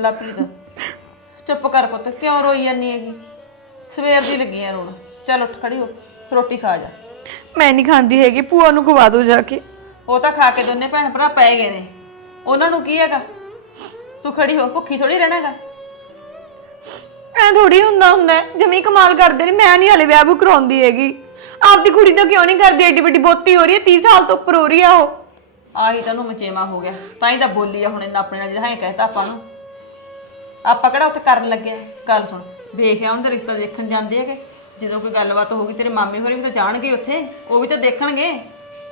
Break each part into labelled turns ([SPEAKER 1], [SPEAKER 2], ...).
[SPEAKER 1] ਲਵਪ੍ਰੀਤ ਚੁੱਪ ਕਰ ਪੁੱਤ ਕਿਉਂ ਰੋਈ ਜਾਂਦੀ ਹੈਗੀ? ਸਵੇਰ ਦੀ ਲੱਗੀ ਆ ਰੋਣ। ਚੱਲ ਉੱਠ ਖੜੀ ਹੋ ਰੋਟੀ ਖਾ ਜਾ।
[SPEAKER 2] ਮੈਂ ਨਹੀਂ ਖਾਂਦੀ ਹੈਗੀ ਭੂਆ ਨੂੰ ਖਵਾ ਦੋ ਜਾ ਕੇ।
[SPEAKER 1] ਉਹ ਤਾਂ ਖਾ ਕੇ ਦੋਨੇ ਭੈਣ ਭਰਾ ਪੈ ਗਏ ਨੇ। ਉਹਨਾਂ ਨੂੰ ਕੀ ਹੈਗਾ? ਤੂੰ ਖੜੀ ਹੋ ਭੁੱਖੀ ਥੋੜੀ ਰਹਿਣਾਗਾ
[SPEAKER 2] ਐ ਥੋੜੀ ਹੁੰਦਾ ਹੁੰਦਾ ਹੈ। ਜਮੀ ਕਮਾਲ ਕਰਦੇ ਨੇ ਮੈਂ ਨਹੀਂ ਹਲੇ ਵਿਆਹ ਬੂ ਕਰਾਉਂਦੀ ਹੈਗੀ। ਆਪਦੀ ਕੁੜੀ ਤਾਂ ਕਿਉਂ ਨਹੀਂ ਕਰਦੀ ਐਡੀ ਵੱਡੀ ਬੋਤੀ ਹੋ ਰਹੀ ਹੈ 30 ਸਾਲ ਤੋਂ ਉੱਪਰ ਹੋ ਰਹੀ ਆ ਉਹ।
[SPEAKER 1] ਆਹੀ ਤੈਨੂੰ ਮਚੇਵਾ ਹੋ ਗਿਆ ਤਾਂ ਹੀ ਤਾਂ ਬੋਲੀ ਆ ਹੁਣ ਇਹਨਾਂ ਆਪਣੇ ਨਾਲ ਜਿਹੜਾ ਹੈ ਕਹਿਤਾ ਆਪਾਂ ਨੂੰ। ਆਪਾਂ ਕਿਹੜਾ ਉੱਥੇ ਕਰਨ ਲੱਗੇ ਆ? ਗੱਲ ਸੁਣ ਵੇਖਿਆ ਉਹਨਾਂ ਦਾ ਰਿਸ਼ਤਾ ਦੇਖਣ ਜਾਂਦੇ ਹੈਗੇ। ਜਦੋਂ ਕੋਈ ਗੱਲਬਾਤ ਹੋਊਗੀ ਤੇਰੇ ਮਾਮੇ ਹੋਰੀ ਵੀ ਤਾਂ ਜਾਣਗੇ ਉੱਥੇ ਉਹ ਵੀ ਤਾਂ ਦੇਖਣਗੇ।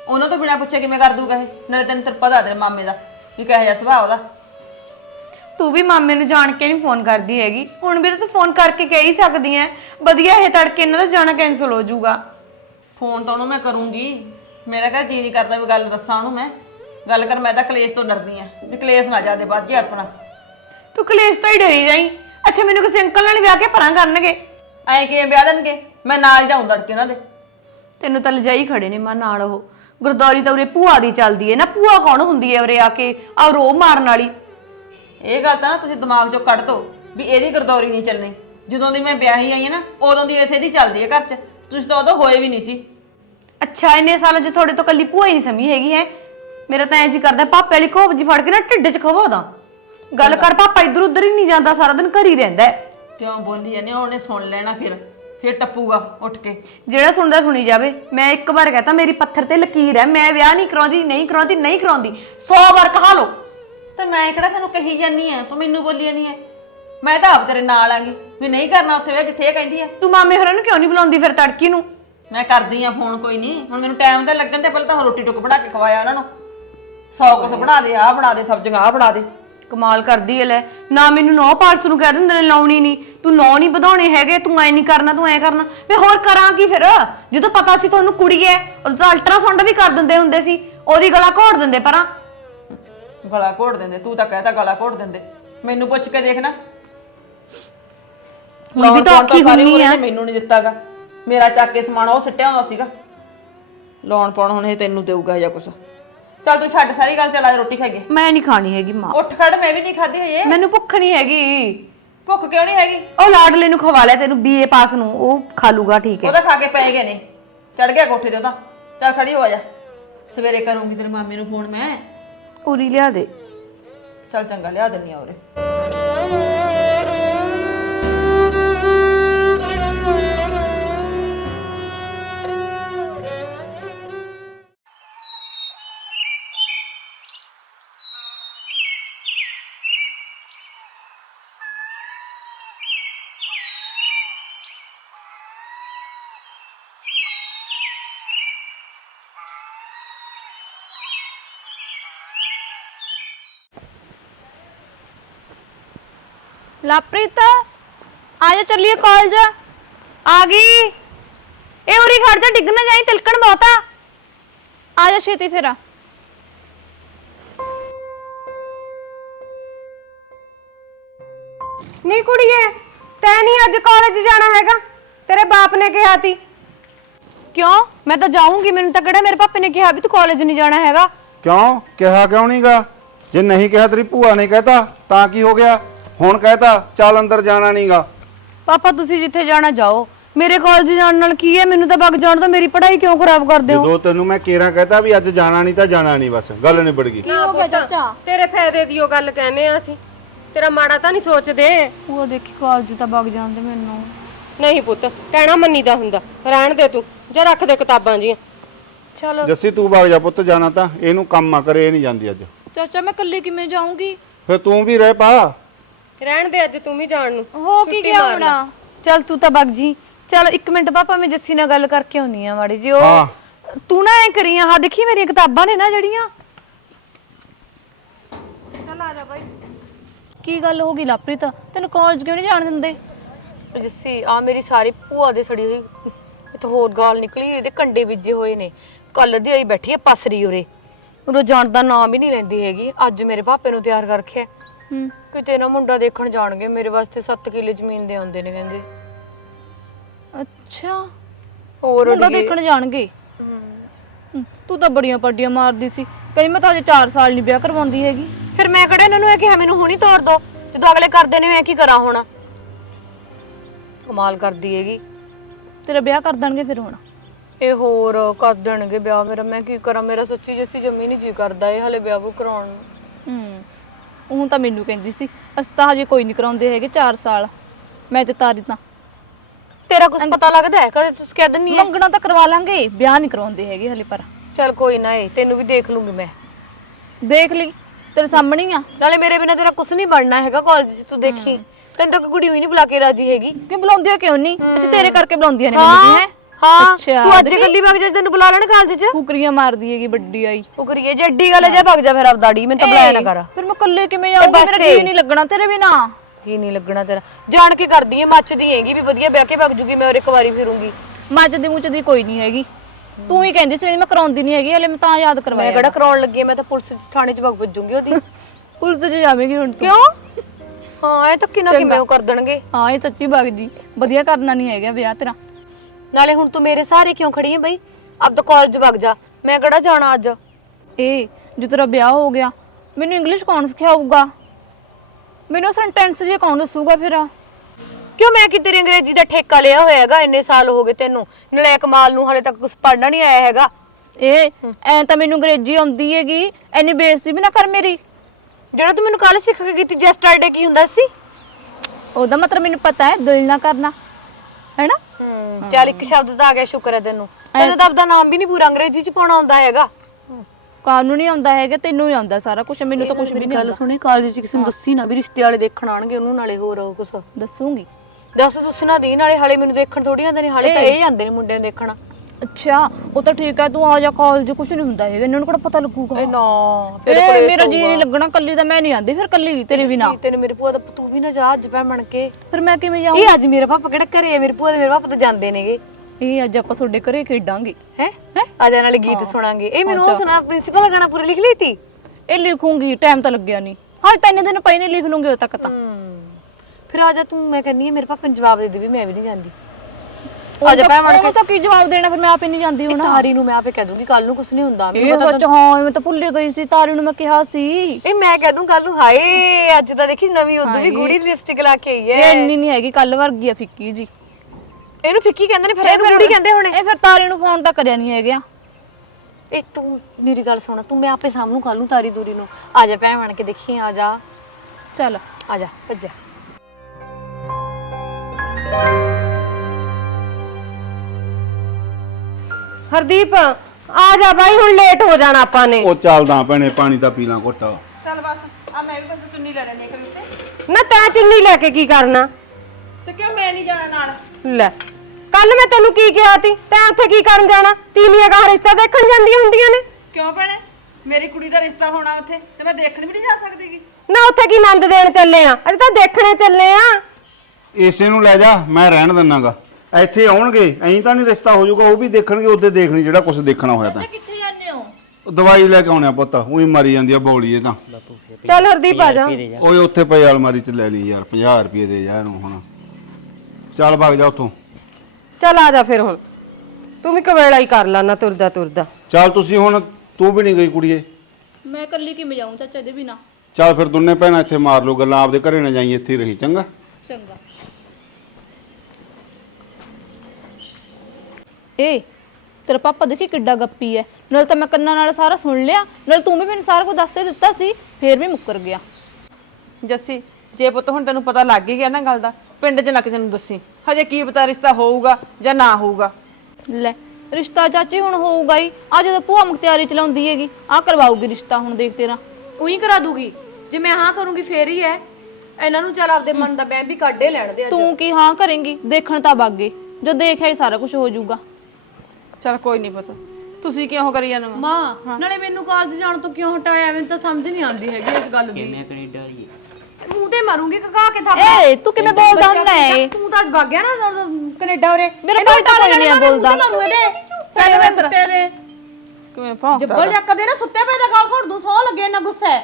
[SPEAKER 1] ਉਹਨਾਂ ਤੋਂ ਬਿਨਾਂ ਪੁੱਛੇ ਕਿਵੇਂ ਕਰ ਦੂਗਾ ਇਹ? ਨਾਲੇ ਤੈਨੂੰ ਤਾਂ ਪਤਾ ਤੇਰੇ ਮਾਮੇ ਦਾ ਵੀ ਕਿਹੋ ਜਿਹਾ ਸੁਭਾਅ ਉਹਦਾ।
[SPEAKER 2] ਤੂੰ ਵੀ ਮਾਮੇ ਨੂੰ ਜਾਣ ਕੇ ਨਹੀਂ ਫੋਨ ਕਰਦੀ ਹੈਗੀ। ਹੁਣ ਵੀ ਤੂੰ ਫੋਨ ਕਰਕੇ ਕਹਿ ਹੀ ਸਕਦੀ ਐ ਵਧੀਆ ਇਹ ਤੜਕੇ ਇਹਨਾਂ ਦਾ ਜਾਣਾ ਕੈਨਸਲ ਹੋ ਜਾਊਗਾ।
[SPEAKER 1] ਫੋਨ ਤਾਂ ਉਹਨੂੰ ਮੈਂ ਕਰੂੰਗੀ। ਮੇਰਾ ਕਹ ਜੀ ਨਹੀਂ ਕਰਦਾ ਵੀ ਗੱਲ ਦੱਸਾਂ ਉਹਨੂੰ ਮੈਂ। ਗੱਲ ਕਰ ਮੈਂ ਤਾਂ ਕਲੇਸ਼ ਤੋਂ ਡਰਦੀ ਆ ਵੀ ਕਲੇਸ਼ ਨਾ ਜਾਦੇ ਵੱਧ ਜੇ ਆਪਣਾ।
[SPEAKER 2] ਤੂੰ ਕਲੇਸ਼ ਤੋਂ ਹੀ ਡਰੀ ਜਾਈ। ਇੱਥੇ ਮੈਨੂੰ ਕਿਸੇ ਅੰਕਲ ਨਾਲ ਵਿਆਹ ਕੇ ਪਰਾਂ ਕਰਨਗੇ।
[SPEAKER 1] ਐਂ ਕਿਵੇਂ ਵਿਆਹ ਦੇਣਗੇ? ਮੈਂ ਨਾਲ ਜਾਉਂ ਲੜਕੇ ਉਹਨਾਂ ਦੇ।
[SPEAKER 2] ਤੈਨੂੰ ਤਾਂ ਲਜਾਈ ਖੜੇ ਨੇ ਮਾਂ ਨਾਲ ਉਹ। ਗੁਰਦੌਰੀ ਤਾਂ ਉਰੇ ਭੂਆ ਦੀ ਚੱਲਦੀ ਏ। ਨਾ ਭੂਆ ਕੌਣ ਹੁੰਦੀ ਏ ਉਰੇ ਆ ਕੇ? ਆ ਰੋ ਮਾਰਨ ਵਾਲੀ।
[SPEAKER 1] ਇਹ ਗੱਲ ਤਾਂ ਨਾ ਤੁਸੀਂ ਦਿਮਾਗ 'ਚੋਂ ਕੱਢ ਦੋ ਵੀ ਇਹਦੀ ਗਰਦੌਰੀ ਨਹੀਂ ਚੱਲਣੀ। ਜਦੋਂ ਦੀ ਮੈਂ ਵਿਆਹੀ ਆਈ ਹਾਂ ਨਾ ਉਦੋਂ ਦੀ ਇਸੇ ਦੀ ਚੱਲਦੀ ਹੈ ਘਰ 'ਚ। ਤੁਸੀਂ ਤਾਂ ਉਦੋਂ ਹੋਏ ਵੀ ਨਹੀਂ ਸੀ।
[SPEAKER 2] ਅੱਛਾ ਇੰਨੇ ਸਾਲਾਂ 'ਚ ਤੁਹਾਡੇ ਤੋਂ ਕੱਲੀ ਭੂਆ ਹੀ ਨਹੀਂ ਸਮੀ ਹੈਗੀ ਹੈ? ਮੇਰਾ ਤਾਂ ਐਂ ਜੀ ਕਰਦਾ ਪਾਪੇ ਵਾਲੀ ਕੋਪ ਜੀ ਫੜ ਕੇ ਨਾ ਢਿੱਡ 'ਚ ਖਵਾਦਾ ਗੱਲ ਕਰ ਪਾਪਾ ਇੱਧਰ ਉੱਧਰ ਹੀ ਨਹੀਂ ਜਾਂਦਾ ਸਾਰਾ ਦਿਨ ਘਰ ਹੀ ਰਹਿੰਦਾ ਹੈ।
[SPEAKER 1] ਕਿਉਂ ਬੋਲੀ ਜਾਂਦੇ ਹੋ? ਉਹਨੇ ਸੁਣ ਲੈਣਾ ਫਿਰ ਫਿਰ ਟੱਪੂਗਾ ਉੱਠ ਕੇ।
[SPEAKER 2] ਜਿਹੜਾ ਸੁਣਦਾ ਸੁਣੀ ਜਾਵੇ। ਮੈਂ ਇੱਕ ਵਾਰ ਕਹਤਾ ਮੇਰੀ ਪੱਥਰ ਤੇ ਲਕੀਰ ਹੈ ਮੈਂ ਵਿਆਹ ਨਹੀਂ ਕਰਾਉਂਦੀ ਨਹੀਂ ਕਰਾਉਂਦੀ ਨਹੀਂ ਕਰਾਉਂਦੀ। 100 ਵਾਰ ਕਹਾ ਲੋ
[SPEAKER 1] ਤੇ ਮੈਂ ਕਿਹੜਾ ਤੈਨੂੰ ਕਹੀ ਜਾਨੀ ਆ? ਤੂੰ ਮੈਨੂੰ ਬੋਲੀ ਜਾਨੀ ਆ। ਮੈਂ ਤਾਂ ਆਪ ਤੇਰੇ ਨਾਲ ਆਂਗੀ ਵੀ ਨਹੀਂ ਕਰਨਾ ਉੱਥੇ ਵੇ ਇਹ ਕਹਿੰਦੀ ਆ।
[SPEAKER 2] ਤੂੰ ਮਾਮੇ ਹੋਰਾਂ ਨੂੰ ਕਿਉਂ ਨਹੀਂ ਬੁਲਾਉਂਦੀ ਫਿਰ ਤੜਕੀ ਨੂੰ?
[SPEAKER 1] ਮੈਂ ਕਰਦੀ ਆ ਫੋਨ ਕੋਈ ਨਹੀਂ। ਹੁਣ ਮੈਨੂੰ ਟਾਈਮ ਤਾਂ ਲੱਗਣ ਤੇ ਪਹਿਲਾਂ ਤਾਂ ਰੋਟੀ ਟੁੱਕ ਬਣਾ ਕੇ ਖਵਾਇਆ ਉਹਨਾਂ ਨੂੰ। ਸੌ ਕੁਛ ਬਣਾ ਦੇ ਆਹ ਬਣਾ ਦੇ ਸਬਜ਼ੀਆਂ ਆਹ ਬਣਾ ਦੇ।
[SPEAKER 2] ਕਮਾਲ ਕਰਦੀ ਐ ਲੈ। ਨਾ ਮੈਨੂੰ ਨੌ ਪਾਰਸ ਨੂੰ ਕਹਿ ਦਿੰਦੇ ਨੇ ਲਾਉਣੀ ਨਹੀਂ ਤੂੰ ਨੌ ਨਹੀਂ ਵਧਾਉਣੇ ਹੈਗੇ ਤੂੰ ਐ ਨਹੀਂ ਕਰਨਾ ਤੂੰ ਐ ਕਰਨਾ। ਵੇ ਹੋਰ ਕਰਾਂ ਕੀ ਫਿਰ? ਜਦੋਂ ਪਤਾ ਸੀ ਤੁਹਾਨੂੰ ਕੁੜੀ ਐ ਉਦੋਂ ਤਾਂ ਅਲਟਰਾਸਾਊਂਡ ਵੀ ਕਰ ਦਿੰਦੇ ਹੁੰਦੇ ਸੀ। ਉਹਦੀ ਗਲਾ ਘੋੜ ਦਿੰਦੇ ਪਰਾਂ।
[SPEAKER 1] ਗਲਾ ਘੋੜ ਦਿੰਦੇ ਤੂੰ ਤਾਂ ਕਹਿਤਾ ਗਲਾ ਘੋੜ ਦਿੰਦੇ। ਮੈਨੂੰ ਪੁੱਛ ਕੇ ਦੇਖ ਨਾ।
[SPEAKER 2] ਹੁਣ ਵੀ ਤਾਂ ਔਖੀ ਹੁੰਨੀ ਆ।
[SPEAKER 1] ਮੈਨੂੰ ਨਹੀਂ ਦਿੱਤਾਗਾ। ਮੇਰਾ ਚੱਕ ਕੇ ਸਮਾਨ ਉਹ ਸਿੱਟਿਆ ਹੁੰਦਾ ਸੀਗਾ। ਲਾਉਣ ਪਾਉਣ ਹੁਣ ਇਹ ਤੈਨੂੰ ਦੇਊਗਾ ਜਾਂ ਕੁਛ। ਚੱਲ ਤੂੰ ਛੱਡ ਸਾਰੀ ਗੱਲ ਚੱਲ ਆ ਰੋਟੀ ਖਾਈਏ
[SPEAKER 2] ਮੈਂ ਨਹੀਂ ਖਾਣੀ ਹੈਗੀ ਮਾਂ।
[SPEAKER 1] ਉੱਠ ਖੜ ਮੈਂ ਵੀ ਨਹੀਂ ਖਾਧੀ ਹਜੇ।
[SPEAKER 2] ਮੈਨੂੰ ਭੁੱਖ ਨਹੀਂ ਹੈਗੀ।
[SPEAKER 1] ਭੁੱਖ ਕਿਉਂ ਨਹੀਂ ਹੈਗੀ?
[SPEAKER 2] ਉਹ ਲਾਡਲੇ ਨੂੰ ਖਵਾ ਲਿਆ ਤੈਨੂੰ ਬੀਏ ਪਾਸ ਨੂੰ ਉਹ ਖਾ ਲੂਗਾ ਠੀਕ ਹੈ।
[SPEAKER 1] ਉਹਦਾ ਖਾ ਕੇ ਪੈ ਗਏ ਨੇ। ਚੜ ਗਿਆ ਕੋਠੇ ਤੇ ਉਹਦਾ ਚੱਲ ਖੜੀ ਹੋ ਜਾ। ਸਵੇਰੇ ਕਰੂੰਗੀ ਤੇਰੇ ਮਾਮੇ ਨੂੰ ਫੋਨ ਮੈਂ।
[SPEAKER 2] ਪੂਰੀ ਲਿਆ ਦੇ।
[SPEAKER 1] ਚੱਲ ਚੰਗਾ ਲਿਆ ਦਿੰਨੀ ਆ ਉਰੇ।
[SPEAKER 2] ਲਾਪ੍ਰੀਤ ਆ ਜਾ ਚੱਲੀਏ ਕਾਲਜ ਆ ਗਈ। ਇਹ ਉਰੀ ਖੜ ਜਾ ਡਿੱਗ ਨਾ ਜਾਈ ਤਿਲਕਣ ਬਹੁਤਾ ਆ। ਜਾ ਛੇਤੀ ਫਿਰ।
[SPEAKER 3] ਨਹੀਂ ਕੁੜੀਏ ਤੈਂ ਨਹੀਂ ਅੱਜ ਕਾਲਜ ਜਾਣਾ ਹੈਗਾ? ਤੇਰੇ ਬਾਪ ਨੇ ਕਿਹਾ ਤੀ।
[SPEAKER 2] ਕਿਉਂ? ਮੈਂ ਤਾਂ ਜਾਊਂਗੀ ਮੈਨੂੰ ਤਾਂ ਕਿਹੜਾ ਮੇਰੇ ਪਾਪੇ ਨੇ ਕਿਹਾ ਵੀ ਤੂੰ ਕਾਲਜ ਨਹੀਂ ਜਾਣਾ ਹੈਗਾ।
[SPEAKER 4] ਕਿਉਂ? ਕਿਹਾ ਕਿਉਂ ਨਹੀਂਗਾ ਜੇ ਨਹੀਂ ਕਿਹਾ ਤੇਰੀ ਭੂਆ ਨੇ ਕਹਿਤਾ ਤਾਂ ਕੀ ਹੋ ਗਿਆ? ਹੁਣ ਕਹਿਤਾ ਚੱਲ ਅੰਦਰ ਜਾਣਾ ਨਹੀਂਗਾ
[SPEAKER 2] ਪਾਪਾ ਤੁਸੀਂ ਜਿੱਥੇ ਜਾਣਾ ਜਾਓ। ਮੇਰੇ ਕਾਲਜ ਜਾਣ ਨਾਲ ਕੀ ਹੈ? ਮੈਨੂੰ ਤਾਂ ਵਗ ਜਾਣ ਤੋਂ ਮੇਰੀ ਪੜ੍ਹਾਈ ਕਿਉਂ ਖਰਾਬ ਕਰਦੇ ਹੋ?
[SPEAKER 4] ਜਦੋਂ ਤੈਨੂੰ ਮੈਂ ਕੇਰਾ ਕਹਿਤਾ ਵੀ ਅੱਜ ਜਾਣਾ ਨਹੀਂ ਤਾਂ ਜਾਣਾ ਨਹੀਂ ਬਸ ਗੱਲ ਨਿਬੜ ਗਈ।
[SPEAKER 3] ਕੀ ਹੋ ਗਿਆ ਚਾਚਾ? ਤੇਰੇ ਫਾਇਦੇ ਦੀ ਉਹ ਗੱਲ ਕਹਿੰਦੇ ਆ ਅਸੀਂ। ਤੇਰਾ ਮਾੜਾ ਤਾਂ ਨਹੀਂ ਸੋਚਦੇ।
[SPEAKER 2] ਉਹ ਦੇਖੀ ਕਾਲਜ ਤਾਂ ਵਗ ਜਾਂਦੇ ਮੈਨੂੰ।
[SPEAKER 3] ਨਹੀਂ ਪੁੱਤ ਕਹਿਣਾ ਮੰਨੀਦਾ ਹੁੰਦਾ। ਰਹਿਣ ਦੇ ਤੂੰ ਜਾਂ ਰੱਖ ਦੇ ਕਿਤਾਬਾਂ ਜੀਆਂ।
[SPEAKER 2] ਚਲੋ।
[SPEAKER 4] ਜੱਸੀ ਤੂੰ ਵਗ ਜਾ ਪੁੱਤ ਜਾਣਾ ਤਾਂ। ਇਹਨੂੰ ਕੰਮ ਆ ਕਰੇ ਇਹ ਨਹੀਂ ਜਾਂਦੀ ਅੱਜ।
[SPEAKER 5] ਚਾਚਾ ਮੈਂ ਇਕੱਲੇ ਕਿਵੇਂ ਜਾਊਂਗੀ?
[SPEAKER 4] ਫਿਰ ਤੂੰ ਵੀ ਰਹਿ ਪਾ।
[SPEAKER 3] ਰਹਿਣ ਦੇ ਅੱਜ ਤੂੰ ਵੀ ਜਾਣ ਨੂੰ
[SPEAKER 5] ਹੋ ਕੀ ਗਿਆ ਹੋਣਾ?
[SPEAKER 2] ਚੱਲ ਤੂੰ ਤਾਂ ਵਗ ਜੀ। ਚਲ ਇੱਕ ਮਿੰਟ ਪਾਪਾ ਮੈਂ ਜੱਸੀ ਨਾਲ ਗੱਲ ਕਰਕੇ ਆਉਣੀ ਆ ਮਾੜੀ ਜੀ ਉਹ। ਤੂੰ ਨਾ ਐ ਕਰੀਆਂ ਹਾਂ ਦੇਖੀ ਮੇਰੀਆਂ ਕਿਤਾਬਾਂ ਨੇ ਨਾ ਜਿਹੜੀਆਂ?
[SPEAKER 5] ਕੀ ਗੱਲ ਹੋ ਗਈ ਲਾਪ੍ਰੀਤ? ਤੈਨੂੰ ਕਾਲਜ ਕਿਉਂ ਨਹੀਂ ਜਾਣ ਦਿੰਦੇ?
[SPEAKER 2] ਜੱਸੀ ਆ ਮੇਰੀ ਸਾਰੀ ਭੂਆ ਦੇ ਸੜੀ ਹੋਈ ਇੱਥੇ ਹੋਰ ਗਾਲ ਨਿਕਲੀ ਇਹਦੇ ਕੰਡੇ ਵਿੱਜੇ ਹੋਏ ਨੇ। ਕੱਲ ਦੀ ਆਈ ਬੈਠੀ ਐ ਪਸਰੀ ਉਰੇ। ਉਰੋਂ ਜਾਣ ਦਾ ਨਾਮ ਹੀ ਨਹੀਂ ਲੈਂਦੀ ਹੈਗੀ। ਅੱਜ ਮੇਰੇ ਪਾਪੇ ਨੂੰ ਤਿਆਰ ਕਰ ਰੱਖਿਆ
[SPEAKER 5] ਹੂੰ।
[SPEAKER 2] ਕਿਤੇ ਨਾ ਮੁੰਡਾ ਦੇਖਣ ਜਾਣਗੇ ਮੇਰੇ ਵਾਸਤੇ 7 ਕਿੱਲੇ ਜ਼ਮੀਨ ਦੇ ਆਉਂਦੇ ਨੇ ਕਹਿੰਦੇ।
[SPEAKER 5] ਅੱਛਾ।
[SPEAKER 2] ਹੋਰ
[SPEAKER 5] ਮੁੰਡਾ
[SPEAKER 2] ਅੜੀਏ।
[SPEAKER 5] ਦੇਖਣ ਜਾਣਗੇ? ਤੂੰ ਤਾਂ ਬੜੀਆਂ ਪੱਡੀਆਂ ਮਾਰਦੀ ਸੀ। ਕਹਿੰਦੀ ਮੈਂ ਤਾਂ ਅਜੇ 4 ਸਾਲ ਨਹੀਂ ਵਿਆਹ ਕਰਵਾਉਂਦੀ ਹੈਗੀ।
[SPEAKER 2] ਫਿਰ ਮੈਂ ਕਿਹੜਾ ਇਹਨਾਂ ਨੂੰ ਇਹ ਕਿਹਾ ਮੈਨੂੰ ਹੁਣੀ ਤੋੜ ਦੋ। ਜਦੋਂ ਅਗਲੇ ਕਰਦੇ ਨੇ ਮੈਂ ਕੀ ਕਰਾਂ ਹੁਣ? ਕਮਾਲ ਕਰਦੀ ਹੈਗੀ।
[SPEAKER 5] ਤੇਰਾ ਵਿਆਹ ਕਰ ਦੇਣਗੇ ਫਿਰ ਹੁਣ?
[SPEAKER 2] ਇਹ ਹੋਰ ਕਰ ਦੇਣਗੇ ਵਿਆਹ ਮੇਰਾ। ਮੈਂ ਕੀ ਕਰਾਂ? ਮੇਰਾ ਸੱਚੀ ਜਿਸੀ ਜਮੀ ਨਹੀਂ ਜੀ ਕਰਦਾ ਇਹ ਹਲੇ ਵਿਆਹ ਵੂ ਕਰਾਉਣ ਨੂੰ।
[SPEAKER 5] ਹੂੰ। ਉਹ ਤਾਂ ਮੈਨੂੰ ਕਹਿੰਦੀ ਸੀ ਅਸੀਂ ਤਾਂ ਹਜੇ ਕੋਈ ਨਹੀਂ ਕਰਾਉਂਦੇ ਹੈਗੇ 4 ਸਾਲ। ਮੈਂ ਤੇ ਤਾਰੀ ਤਾਂ।
[SPEAKER 2] ਤੇਰਾ ਕੁਝ ਪਤਾ ਲੱਗਦਾ ਹੈ? ਕਦੇ ਤੁਸੀਂ ਕਹਿ ਦਿੰਨੀ ਹੈ
[SPEAKER 5] ਮੰਗਣਾ ਤਾਂ ਕਰਵਾ ਲਾਂਗੇ ਵਿਆਹ ਨਹੀਂ ਕਰਾਉਂਦੇ ਹੈਗੇ ਹਲੇ ਪਰ।
[SPEAKER 2] ਚੱਲ ਕੋਈ ਨਾ ਏ ਤੈਨੂੰ ਵੀ ਦੇਖ ਲੂੰਗੀ ਮੈਂ।
[SPEAKER 5] ਦੇਖ ਲਈ ਤੇਰੇ ਸਾਹਮਣੇ ਹੀ ਆ।
[SPEAKER 2] ਨਾਲੇ ਮੇਰੇ ਬਿਨਾ ਤੇਰਾ ਕੁਝ ਨਹੀਂ ਬਣਨਾ ਹੈਗਾ ਕਾਲਜ 'ਚ ਤੂੰ ਦੇਖੀ। ਤੈਨੂੰ ਤਾਂ ਕੋਈ ਕੁੜੀ ਹੋਈ ਨਹੀਂ ਬੁਲਾ ਕੇ ਰਾਜੀ ਹੈਗੀ।
[SPEAKER 5] ਕਿ ਬੁਲਾਉਂਦੀਆਂ ਕਿਉਂ ਨਹੀਂ ਅੱਛਾ ਤੇਰੇ ਕਰਕੇ ਬੁਲਾਉਂਦੀਆਂ ਨੇ ਮੈਨੂੰ ਹੈ?
[SPEAKER 2] ਹਾਂ
[SPEAKER 5] ਅੱਛਾ,
[SPEAKER 2] ਤੂੰ ਅੱਜ ਇਕੱਲੀ ਵਗ ਜਾ ਤੈਨੂੰ ਬੁਲਾ ਲੈਣ ਕਾਲਜ 'ਚ?
[SPEAKER 5] ਕੁਕਰੀਆਂ ਮਾਰਦੀ ਹੈਗੀ ਵੱਡੀ ਆਈ।
[SPEAKER 2] ਉਹ ਕਰੀਏ ਜੇ ਐਡੀ ਗੱਲ ਹੈ ਜਾ ਵਗ ਜਾ ਫਿਰ ਆਪਦਾੜੀ ਮੈਨੂੰ ਤਾਂ ਬੁਲਾਇਆ ਨਾ ਕਰ।
[SPEAKER 5] ਫਿਰ ਮੈਂ ਇਕੱਲੇ ਕਿਵੇਂ ਜਾਊਂਗੀ ਮੇਰਾ। ਜੀ ਨਹੀਂ ਲੱਗਣਾ ਤੇਰੇ ਬਿਨਾ।
[SPEAKER 2] ਕੀ ਨਹੀਂ ਲੱਗਣਾ ਤੇਰਾ। ਜਾਣ ਕੇ ਕਰਦੀ ਏ ਮੱਚਦੀ ਹੈਗੀ ਵੀ ਵਧੀਆ ਵਿਆਹ ਕੇ ਵਗ ਜੂਗੀ ਮੈਂ ਹੋਰ ਇੱਕ ਵਾਰੀ ਫਿਰੂੰਗੀ।
[SPEAKER 5] ਮੱਝ ਦੀ ਮੁੱਚ ਦੀ ਕੋਈ ਨਹੀਂ ਹੈਗੀ। ਤੂੰ ਹੀ ਕਹਿੰਦੀ ਸੀ ਮੈਂ ਕਰਾਉਂਦੀ ਨਹੀਂ ਹੈਗੀ ਹਲੇ ਮੈਂ ਤਾਂ ਯਾਦ
[SPEAKER 2] ਮੈਂ
[SPEAKER 5] ਕਰਵਾਇਆ
[SPEAKER 2] ਕਿਹੜਾ ਕਰਾਉਣ ਲੱਗੀ ਆਂ, ਮੈਂ ਤਾਂ ਪੁਲਿਸ ਥਾਣੇ 'ਚ ਵਗ ਵੱਜੂਗੀ ਉਹਦੀ।
[SPEAKER 5] ਪੁਲਿਸ 'ਚ ਜਾਵੇਂਗੀ ਹੁਣ ਤੂੰ।
[SPEAKER 2] ਕਿਉਂ? ਹਾਂ ਇਹ ਤਾਂ ਕਿੰਨਾ ਕਿਵੇਂ ਉਹ ਕਰ ਦੇਣਗੇ?
[SPEAKER 5] ਹਾਂ ਇਹ ਸੱਚੀ ਬਗ ਜੀ। ਵਧੀਆ ਕਰਨਾ ਨਹੀਂ ਹੈਗਾ ਵਿਆਹ ਤੇਰਾ।
[SPEAKER 2] ਨਾਲੇ ਹੁਣ ਤੂੰ ਮੇਰੇ ਸਾਰੇ ਕਿਉਂ ਖੜੀ ਹੈ ਬਈ? ਅਬ ਤਾਂ ਕਾਲਜ ਵਗ ਜਾ। ਮੈਂ ਕਿਹੜਾ ਜਾਣਾ ਅੱਜ?
[SPEAKER 5] ਇਹ ਜੇ ਤੇਰਾ ਵਿਆਹ ਹੋ ਗਿਆ ਮੈਨੂੰ ਇੰਗਲਿਸ਼ ਕੌਣ ਸਿਖਾਊਗਾ? ਮੈਨੂੰ ਸੈਂਟੈਂਸ ਜੇ ਕੌਣ ਦੱਸੂਗਾ ਫਿਰ?
[SPEAKER 2] ਕਿਉਂ ਮੈਂ ਕਿ ਤੇਰੀ ਅੰਗਰੇਜ਼ੀ ਦਾ ਠੇਕਾ ਲਿਆ ਹੋਇਆ ਹੈਗਾ? ਇੰਨੇ ਸਾਲ ਹੋ ਗਏ ਤੈਨੂੰ। ਨਾਲੇ ਕਮਾਲ ਨੂੰ ਹਾਲੇ ਤੱਕ ਕੁਝ ਪੜਨਾ ਨਹੀਂ ਆਇਆ ਹੈਗਾ।
[SPEAKER 5] ਇਹ ਐ ਤਾਂ ਮੈਨੂੰ ਅੰਗਰੇਜ਼ੀ ਆਉਂਦੀ ਹੈਗੀ। ਐਨੀ ਬੇਇੱਜ਼ਤੀ ਵੀ ਨਾ ਕਰ ਮੇਰੀ।
[SPEAKER 2] ਜਿਹੜਾ ਤੂੰ ਮੈਨੂੰ ਕੱਲ ਸਿੱਖ ਕੇ ਕੀਤੀ ਜੈਸਟਰਡੇ ਕੀ ਹੁੰਦਾ ਸੀ?
[SPEAKER 5] ਉਹਦਾ ਮਤਲਬ ਮੈਨੂੰ ਪਤਾ ਹੈ ਦਿਲ ਨਾ ਕਰਨਾ। ਹੈਨਾ?
[SPEAKER 2] ਚੱਲ ਇੱਕ ਸ਼ਬਦ ਤਾਂ ਆ ਗਿਆ ਸ਼ੁਕਰ ਹੈ ਤੈਨੂੰ। ਤੈਨੂੰ ਤਾਂ ਆਪਦਾ ਨਾਮ ਵੀ ਨਹੀਂ ਪੂਰਾ ਅੰਗਰੇਜ਼ੀ ਚ ਪਾਉਣਾ ਆਉਂਦਾ ਹੈਗਾ।
[SPEAKER 5] ਕਾਨੂੰ ਨਹੀਂ ਆਉਂਦਾ ਹੈਗਾ ਤੈਨੂੰ ਹੀ ਆਉਂਦਾ ਸਾਰਾ ਕੁਝ ਮੈਨੂੰ ਤਾਂ ਕੁਝ ਵੀ ਨਹੀਂ
[SPEAKER 2] ਗੱਲ ਸੁਣੀ ਕਾਲਜ ਚ ਕਿਸੇ ਨੂੰ ਦੱਸੀ ਨਾ ਵੀ ਰਿਸ਼ਤੇ ਵਾਲੇ ਦੇਖਣ ਆਣਗੇ ਉਹਨੂੰ ਨਾਲੇ ਹੋਰ ਕੁਝ
[SPEAKER 5] ਦੱਸੂਗੀ।
[SPEAKER 2] ਦੱਸ ਤੁਸੀਂ ਨਾ ਦੀ ਨਾਲੇ ਹਾਲੇ ਮੈਨੂੰ ਦੇਖਣ ਥੋੜੀ ਆਂਦੇ ਨੇ ਹਾਲੇ ਤਾਂ ਇਹ ਜਾਂਦੇ ਨੇ ਮੁੰਡਿਆਂ ਨੂੰ ਦੇਖਣ।
[SPEAKER 5] ਅੱਛਾ ਉਹ ਤਾਂ ਠੀਕ ਹੈ ਤੂੰ ਆ ਜਾ ਕਾਲਜ ਕੁਝ ਨਹੀਂ ਹੁੰਦਾ ਹੈਗਾ ਇਹਨਾਂ ਨੂੰ ਕਿਹੜਾ ਪਤਾ ਲੱਗੂਗਾ?
[SPEAKER 2] ਇਹ ਨਾ
[SPEAKER 5] ਇਹ ਮੇਰਾ ਜੀ ਨਹੀਂ ਲੱਗਣਾ ਕੱਲੀ ਤਾਂ ਮੈਂ ਨਹੀਂ ਆਂਦੀ ਫਿਰ ਕੱਲੀ ਤੇਰੇ ਬਿਨਾ
[SPEAKER 2] ਤੈਨੂੰ ਮੇਰੇ ਭੂਆ ਦਾ ਤੂੰ ਵੀ ਨਾ ਜਾ ਅੱਜ ਪੈ ਬਣ ਕੇ।
[SPEAKER 5] ਫਿਰ ਮੈਂ ਕਿਵੇਂ ਜਾਊਂ?
[SPEAKER 2] ਇਹ ਅੱਜ ਮੇਰੇ ਪਾਪਾ ਕਿਹੜਾ ਘਰੇ ਆ ਮੇਰੇ ਭੂਆ ਦੇ ਮੇਰੇ ਪਾਪਾ ਤਾਂ ਜਾਂਦੇ ਨੇਗੇ।
[SPEAKER 5] ਇਹ ਅੱਜ ਆਪਾਂ ਤੁਹਾਡੇ ਘਰੇ ਖੇਡਾਂਗੇ।
[SPEAKER 2] ਹੈ? ਆ ਜਾ ਨਾਲੇ ਗੀਤ ਸੁਣਾਂਗੇ। ਇਹ ਮੈਨੂੰ ਉਹ ਸੁਣਾ ਪ੍ਰਿੰਸੀਪਲ ਦਾ ਗਾਣਾ ਪੂਰਾ ਲਿਖ ਲਈ ਤੀ?
[SPEAKER 5] ਇਹ ਲਿਖੂੰਗੀ ਟਾਈਮ ਤਾਂ ਲੱਗਿਆ ਨਹੀਂ ਹਾਂ ਤਾਂ ਇੰਨੇ ਦਿਨ ਨਹੀਂ ਲਿਖ ਲੂੰਗੀ ਉਦੋਂ ਤੱਕ ਤਾਂ।
[SPEAKER 2] ਫਿਰ ਆ ਜਾ ਤੂੰ ਮੈਂ ਕਹਿੰਨੀ ਆ ਮੇਰੇ ਪਾਪਾ ਨੂੰ ਜਵਾਬ ਦੇ ਦੇ ਵੀ ਮੈਂ ਵੀ ਨਹੀਂ ਜਾਂਦੀ। ਆ ਜਾ ਪੈ ਬਣ
[SPEAKER 5] ਉਹਨੂੰ ਤਾਂ ਕੀ ਜਵਾਬ ਦੇਣਾ ਫਿਰ ਮੈਂ ਆਪੇ ਨਹੀਂ ਜਾਂਦੀ ਹੁਣ।
[SPEAKER 2] ਤਾਰੀ ਨੂੰ ਮੈਂ ਆਪੇ ਕਹਿ ਦੂੰਗੀ ਕੱਲ ਨੂੰ ਕੁਝ ਨਹੀਂ ਹੁੰਦਾ
[SPEAKER 5] ਇਹ ਸੱਚ ਹਾਂ ਮੈਂ ਤਾਂ ਭੁੱਲ ਗਈ ਸੀ ਤਾਰੀ ਨੂੰ ਮੈਂ ਕਿਹਾ ਸੀ।
[SPEAKER 2] ਇਹ ਮੈਂ ਕਹਿ ਦੂੰ ਕੱਲ ਨੂੰ ਹਾਏ ਅੱਜ ਤਾਂ ਦੇਖੀ ਨਵੀਂ ਉਦੋਂ ਵੀ ਗੂੜੀ ਲਿਪਸਟਿਕ ਲਾ ਕੇ ਆਈ
[SPEAKER 5] ਇਹ
[SPEAKER 2] ਹੈ
[SPEAKER 5] ਇੰਨੀ ਨਹੀਂ ਹੈਗੀ ਕੱਲ ਵਰਗੀ ਆ ਫਿੱਕੀ ਜੀ।
[SPEAKER 2] ਇਹਨੂੰ ਫਿੱਕੀ ਕਹਿੰਦੇ ਨੇ ਫਿਰ ਇਹਨੂੰ ਗੂੜੀ ਕਹਿੰਦੇ ਹੋਣੇ।
[SPEAKER 5] ਇਹ ਫਿਰ ਤਾਰੀ ਨੂੰ ਫੋਨ ਤਾਂ ਕਰਿਆ ਨਹੀਂ ਹੈਗਾ
[SPEAKER 2] ਇਹ ਤੂੰ ਮੇਰੀ ਗੱਲ ਸੁਣ ਤੂੰ ਮੈਂ ਆਪੇ ਸਾਹਮਣੋਂ ਕੱਲ ਨੂੰ ਤਾਰੀ ਦੂਰੀ ਨੂੰ। ਆ ਜਾ ਭੈਣ ਬਣ ਕੇ ਦੇਖੀ ਆ ਜਾ।
[SPEAKER 5] ਚੱਲ।
[SPEAKER 2] ਆ ਜਾ ਭੱਜਾ
[SPEAKER 3] ਹਰਦੀਪ ਆ ਜਾ ਬਾਈ ਹੁਣ ਲੇਟ ਹੋ ਜਾਣਾ ਆਪਾਂ ਨੇ।
[SPEAKER 4] ਉਹ ਚੱਲਦਾ ਭੈਣੇ ਪਾਣੀ ਤਾਂ ਪੀ ਲਾਂ ਘੁੱਟ।
[SPEAKER 1] ਚੱਲ ਬਸ ਆ ਮੈਂ ਵੀ ਬਸ ਚੁੰਨੀ ਲੈ ਲੈਣੀ ਕਰੀ ਉੱਤੇ।
[SPEAKER 3] ਨਾ ਤੈਂ ਚੁੰਨੀ ਲੈ ਕੇ ਕੀ ਕਰਨਾ?
[SPEAKER 1] ਤੇ ਕਿਉਂ ਮੈਂ ਨਹੀਂ ਜਾਣਾ ਨਾਲ?
[SPEAKER 3] ਲੈ ਕੱਲ ਮੈਂ ਤੈਨੂੰ ਕੀ ਕਿਹਾ ਤੀ ਤੈਂ ਉੱਥੇ ਕੀ ਕਰਨ ਜਾਣਾ? ਤੀਵੀਆਂ ਕਾ ਰਿਸ਼ਤਾ ਦੇਖਣ ਜਾਂਦੀਆਂ ਹੁੰਦੀਆਂ ਨੇ।
[SPEAKER 1] ਕਿਉਂ ਭੈਣੇ? ਮੇਰੀ ਕੁੜੀ ਦਾ ਰਿਸ਼ਤਾ ਹੋਣਾ ਉੱਥੇ ਤੇ ਮੈਂ ਦੇਖਣ ਵੀ ਨਹੀਂ ਜਾ ਸਕਦੀਗੀ
[SPEAKER 3] ਨਾ ਉੱਥੇ ਕੀ ਆਨੰਦ ਦੇਣ ਚੱਲੇ ਆ? ਅਜੇ ਤਾਂ ਦੇਖਣੇ ਚੱਲੇ ਆ।
[SPEAKER 4] ਇਸੇ ਨੂੰ ਲੈ ਜਾ ਮੈਂ ਰਹਿਣ ਦਿੰਨਾਗਾ। ਇੱਥੇ ਆਉਣਗੇ ਐਂ ਤਾਂ ਨਹੀਂ ਰਿਸ਼ਤਾ ਹੋ ਜਾਊਗਾ ਉਹ ਵੀ ਦੇਖਣਗੇ ਉੱਥੇ ਦੇਖਣੀ ਜਿਹੜਾ ਕੁਝ ਦੇਖਣਾ ਹੋਇਆ ਤਾਂ।
[SPEAKER 5] ਕਿੱਥੇ ਜਾਂਦੇ ਹੋ?
[SPEAKER 4] ਉਹ ਦਵਾਈ ਲੈ ਕੇ ਆਉਣੇ ਆ ਪੁੱਤ ਉਹੀ ਮਰੀ ਜਾਂਦੀ ਆ ਬੌਲੀ ਇਹ ਤਾਂ।
[SPEAKER 3] ਚੱਲ ਹਰਦੀਪ ਆ ਜਾ।
[SPEAKER 4] ਓਏ ਉੱਥੇ ਪਈ ਅਲਮਾਰੀ 'ਚ ਲੈ ਲਈ ਯਾਰ 50 ਰੁਪਏ ਦੇ ਜਾ ਇਹਨੂੰ ਹੁਣ। ਚੱਲ ਭੱਗ ਜਾ ਉੱਥੋਂ।
[SPEAKER 3] ਚੱਲ ਆ ਜਾ ਫਿਰ ਹੁਣ। ਤੂੰ ਵੀ ਕਵੇਲਾ ਹੀ ਕਰ ਲਾ ਨਾ ਤੁਰਦਾ ਤੁਰਦਾ।
[SPEAKER 4] ਚੱਲ ਤੁਸੀਂ ਹੁਣ ਤੂੰ ਵੀ ਨਹੀਂ ਗਈ ਕੁੜੀਏ।
[SPEAKER 5] ਮੈਂ ਇਕੱਲੀ ਕਿਵੇਂ ਜਾਊਂ ਚਾਚਾ ਦੇ ਬਿਨਾ?
[SPEAKER 4] ਚੱਲ ਫਿਰ ਦੋਨੇ ਭੈਣਾਂ ਇੱਥੇ ਮਾਰ ਲਓ ਗੱਲਾਂ ਆਪਦੇ ਘਰੇ ਨਾ ਜਾਈ ਇੱਥੇ ਹੀ ਰਹੀ ਚੰਗਾ?
[SPEAKER 5] ਚੰਗਾ। ਏ ਤੇਰਾ ਪਾਪਾ ਦੇਖੀ ਕਿੱਡਾ ਗੱਪੀ ਐ। ਨਾਲ ਤਾਂ ਮੈਂ ਕੰਨਾਂ ਨਾਲ ਸਾਰਾ ਸੁਣ ਲਿਆ ਨਾਲ ਤੂੰ ਵੀ ਮੈਨੂੰ ਸਾਰਾ ਕੁਝ ਦੱਸ ਹੀ ਦਿੱਤਾ ਸੀ ਫੇਰ ਵੀ ਮੁੱਕਰ ਗਿਆ।
[SPEAKER 1] ਜੱਸੀ ਜੇ ਪੁੱਤ ਹੁਣ ਤੈਨੂੰ ਪਤਾ ਲੱਗ ਹੀ ਗਿਆ ਨਾ ਗੱਲ ਦਾ ਪਿੰਡ 'ਚ ਨਾ ਕਿਸੇ ਨੂੰ ਦੱਸੀ। ਹਜੇ ਕੀ ਪਤਾ ਰਿਸ਼ਤਾ ਹੋਊਗਾ ਜਾਂ ਨਾ ਹੋਊਗਾ।
[SPEAKER 5] ਲੈ ਰਿਸ਼ਤਾ ਚਾਚੀ ਹੁਣ ਹੋਊਗਾ ਹੀ ਆ ਜਦੋਂ ਭੂਆ ਮੁਖਤਿਆਰੀ ਚਲਾਉਂਦੀ ਹੈਗੀ ਆ ਕਰਵਾਊਗੀ ਰਿਸ਼ਤਾ ਹੁਣ ਦੇਖ ਤੇਰਾ।
[SPEAKER 2] ਉਹੀ ਕਰਾ ਦੂਗੀ ਜੇ ਮੈਂ ਹਾਂ ਕਰੂੰਗੀ ਫੇਰ ਹੀ ਹੈ ਇਹਨਾਂ ਨੂੰ ਚੱਲ ਆਪਦੇ ਮਨ ਦਾ ਬੈਂ ਵੀ ਕੱਢੇ ਲੈਣ ਦੇ
[SPEAKER 5] ਤੂੰ ਕੀ ਹਾਂ ਕਰੇਂਗੀ ਦੇਖਣ ਤਾਂ ਬਾਗੇ ਜੋ ਦੇਖਿਆ ਹੀ ਸਾਰਾ ਕੁਝ ਹੋ ਜਾਊਗਾ।
[SPEAKER 1] ਚਲ ਕੋਈ ਨਹੀਂ ਪੁੱਤ। ਤੁਸੀਂ ਕਿਉਂ ਕਰੀ ਜਾਂਦੇ ਹੋ?
[SPEAKER 2] ਮਾਂ ਨਾਲੇ ਮੈਨੂੰ ਕਾਲਜ ਜਾਣ ਤੋਂ ਕਿਉਂ ਹਟਾਇਆ? ਮੈਨੂੰ ਤਾਂ ਸਮਝ ਨਹੀਂ ਆਉਂਦੀ ਹੈਗੀ ਇਸ ਗੱਲ ਦੀ।
[SPEAKER 6] ਮੈਂ ਕੈਨੇਡਾ ਵਾਲੀ
[SPEAKER 2] ਮੂੰਹ ਤੇ ਮਾਰੂੰਗੀ ਕਕਾ ਕੇ ਥਾਪ।
[SPEAKER 5] ਏ ਤੂੰ ਕਿਵੇਂ ਬੋਲਦਾ ਹੁੰਦਾ ਏ?
[SPEAKER 2] ਤੂੰ ਤਾਂ ਅੱਜ ਭੱਗ ਗਿਆ ਨਾ ਕੈਨੇਡਾ ਉਰੇ।
[SPEAKER 5] ਮੇਰਾ ਭਾਈ ਤਾਂ ਕੋਈ ਨਹੀਂ ਬੋਲਦਾ।
[SPEAKER 2] ਮਾਰੂ ਇਹਦੇ।
[SPEAKER 1] ਸੈਲਵਿੰਦਰ
[SPEAKER 2] ਤੇਰੇ
[SPEAKER 1] ਕਿਵੇਂ ਭੌਂਕਦਾ
[SPEAKER 2] ਜੱਬਲ ਜਾ ਕਦੇ ਨਾ ਸੁੱਤੇ ਪਏ ਦਾ ਗਾਲ ਘੋੜ ਦੂ ਸੌ ਲੱਗੇ ਨਾ ਗੁੱਸਾ ਹੈ।